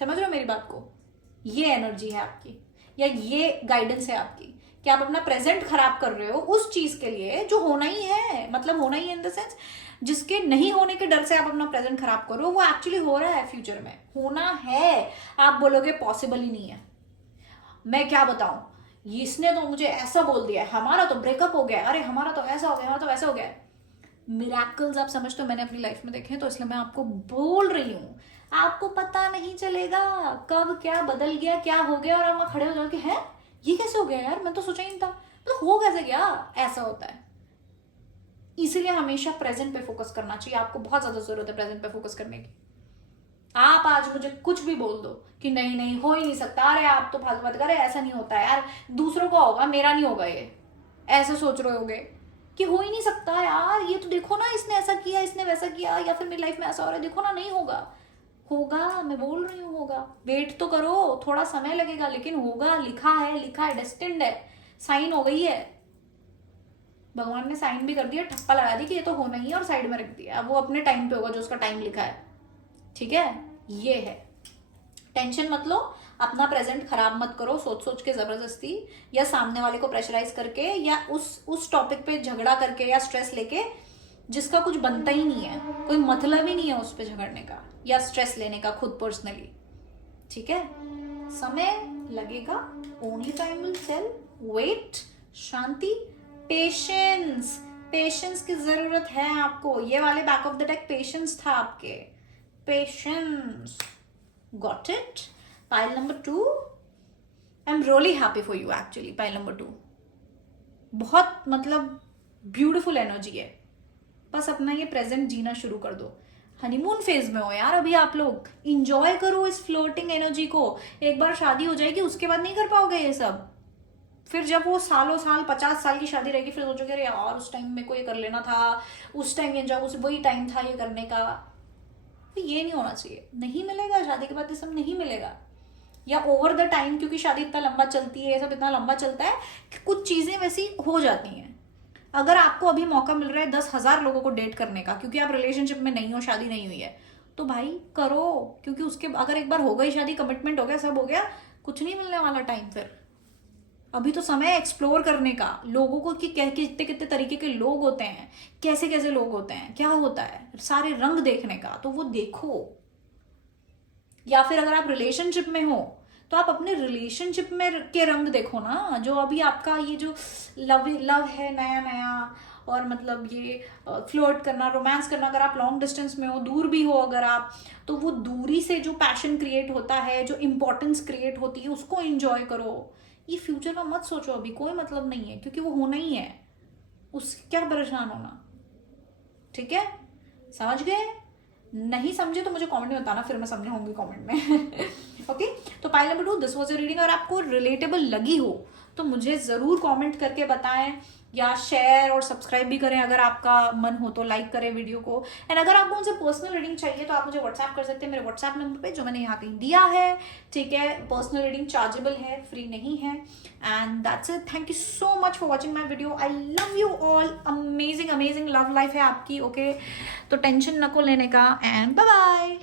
समझ रहे हो मेरी बात को? ये एनर्जी है आपकी, या ये गाइडेंस है आपकी कि आप अपना प्रेजेंट खराब कर रहे हो उस चीज के लिए जो होना ही है। मतलब होना ही है इन द सेंस, जिसके नहीं होने के डर से आप अपना प्रेजेंट खराब कर रहे हो, वो एक्चुअली हो रहा है, फ्यूचर में होना है। आप बोलोगे पॉसिबल ही नहीं है, मैं क्या बताऊं, इसने तो मुझे ऐसा बोल दिया, हमारा तो ब्रेकअप हो गया, अरे हमारा तो ऐसा हो गया, हमारा तो वैसा हो गया। मिराकल्स आप समझते हो, मैंने अपनी लाइफ में देखे हैं, तो इसलिए मैं आपको बोल रही हूँ। आपको पता नहीं चलेगा कब क्या बदल गया, क्या हो गया, और आप वहां खड़े हो जाओगे, हैं ये कैसे हो गया यार, मैं तो सोचा ही नहीं था, तो हो कैसे गया, ऐसा होता है। इसीलिए हमेशा प्रेजेंट पे फोकस करना चाहिए, आपको बहुत ज्यादा जरूरत है प्रेजेंट पे फोकस करने की। आप आज मुझे कुछ भी बोल दो कि नहीं नहीं हो ही नहीं सकता, अरे आप तो फालतू बात कर रहे, ऐसा नहीं होता यार, दूसरों का होगा, मेरा नहीं होगा, ये ऐसा सोच रहे होगे कि हो ही नहीं सकता यार, ये तो देखो ना, इसने ऐसा किया, इसने वैसा किया, या फिर मेरी लाइफ में ऐसा हो रहा है, देखो ना, नहीं होगा। होगा, मैं बोल रही हूँ होगा, वेट तो करो, थोड़ा समय लगेगा, लेकिन होगा, लिखा है, डेस्टिन्ड है, साइन हो गई है, भगवान ने साइन भी कर दिया, ठप्पा लगा दी कि ये तो होना ही है, और साइड में रख दिया, वो अपने टाइम पे होगा जो उसका टाइम लिखा है। ठीक है, ये है, टेंशन मत लो, अपना प्रेजेंट खराब मत करो सोच सोच के जबरदस्ती, या सामने वाले को प्रेशराइज करके, या उस टॉपिक पे झगड़ा करके या स्ट्रेस लेके जिसका कुछ बनता ही नहीं है, कोई मतलब ही नहीं है उस पर झगड़ने का या स्ट्रेस लेने का खुद पर्सनली। ठीक है, समय लगेगा, only time will tell, wait, शांति, पेशेंस, पेशेंस की जरूरत है आपको। ये वाले back of the deck patience था आपके, patience, got it. Pile number 2, I am really happy for you actually. Pile number 2 बहुत मतलब ब्यूटिफुल एनर्जी है, बस अपना ये प्रेजेंट जीना शुरू कर दो। हनीमून फेज में हो यार अभी आप लोग, इंजॉय करो इस फ्लोटिंग एनर्जी को। एक बार शादी हो जाएगी उसके बाद नहीं कर पाओगे ये सब, फिर जब वो सालों साल 50 साल की शादी रहेगी, फिर सोचोगे अरे यार उस टाइम मेरे को ये कर लेना था, उस टाइम ये जब, उस वही टाइम था ये करने का। तो ये नहीं होना चाहिए, नहीं मिलेगा शादी के बाद ये सब, नहीं मिलेगा। या ओवर द टाइम, क्योंकि शादी इतना लंबा चलती है, ये सब इतना लंबा चलता है कि कुछ चीजें वैसी हो जाती हैं। अगर आपको अभी मौका मिल रहा है 10,000 लोगों को डेट करने का, क्योंकि आप रिलेशनशिप में नहीं हो, शादी नहीं हुई है, तो भाई करो, क्योंकि उसके अगर एक बार हो गई शादी, कमिटमेंट हो गया, सब हो गया, कुछ नहीं मिलने वाला टाइम फिर। अभी तो समय एक्सप्लोर करने का, लोगों को कि कितने कितने तरीके के लोग होते हैं, कैसे कैसे लोग होते हैं, क्या होता है, सारे रंग देखने का, तो वो देखो। या फिर अगर आप रिलेशनशिप में हो तो आप अपने रिलेशनशिप में के रंग देखो ना, जो अभी आपका ये जो लव है नया नया, और मतलब ये फ्लर्ट करना, रोमांस करना, अगर आप लॉन्ग डिस्टेंस में हो, दूर भी हो अगर आप, तो वो दूरी से जो पैशन क्रिएट होता है, जो इंपॉर्टेंस क्रिएट होती है, उसको एंजॉय करो। ये फ्यूचर का मत सोचो, अभी कोई मतलब नहीं है, क्योंकि वो होना ही है, उससे क्या परेशान होना। ठीक है, समझ गए? नहीं समझे तो मुझे कमेंट में बताना, फिर मैं समझाऊंगी कमेंट में। ओके, तो pile number 2, this was your reading. और आपको रिलेटेबल लगी हो तो मुझे जरूर कमेंट करके बताएं, या शेयर और सब्सक्राइब भी करें अगर आपका मन हो तो, लाइक करें वीडियो को। एंड अगर आपको मुझे पर्सनल रीडिंग चाहिए तो आप मुझे व्हाट्सएप कर सकते हैं मेरे व्हाट्सएप नंबर पे, जो मैंने यहाँ कहीं दिया है। ठीक है, पर्सनल रीडिंग चार्जेबल है, फ्री नहीं है। And that's it, thank you so much for watching my video. I love you all, amazing amazing love life है आपकी। ओके, तो टेंशन नको लेने का, एंड बाय बाय।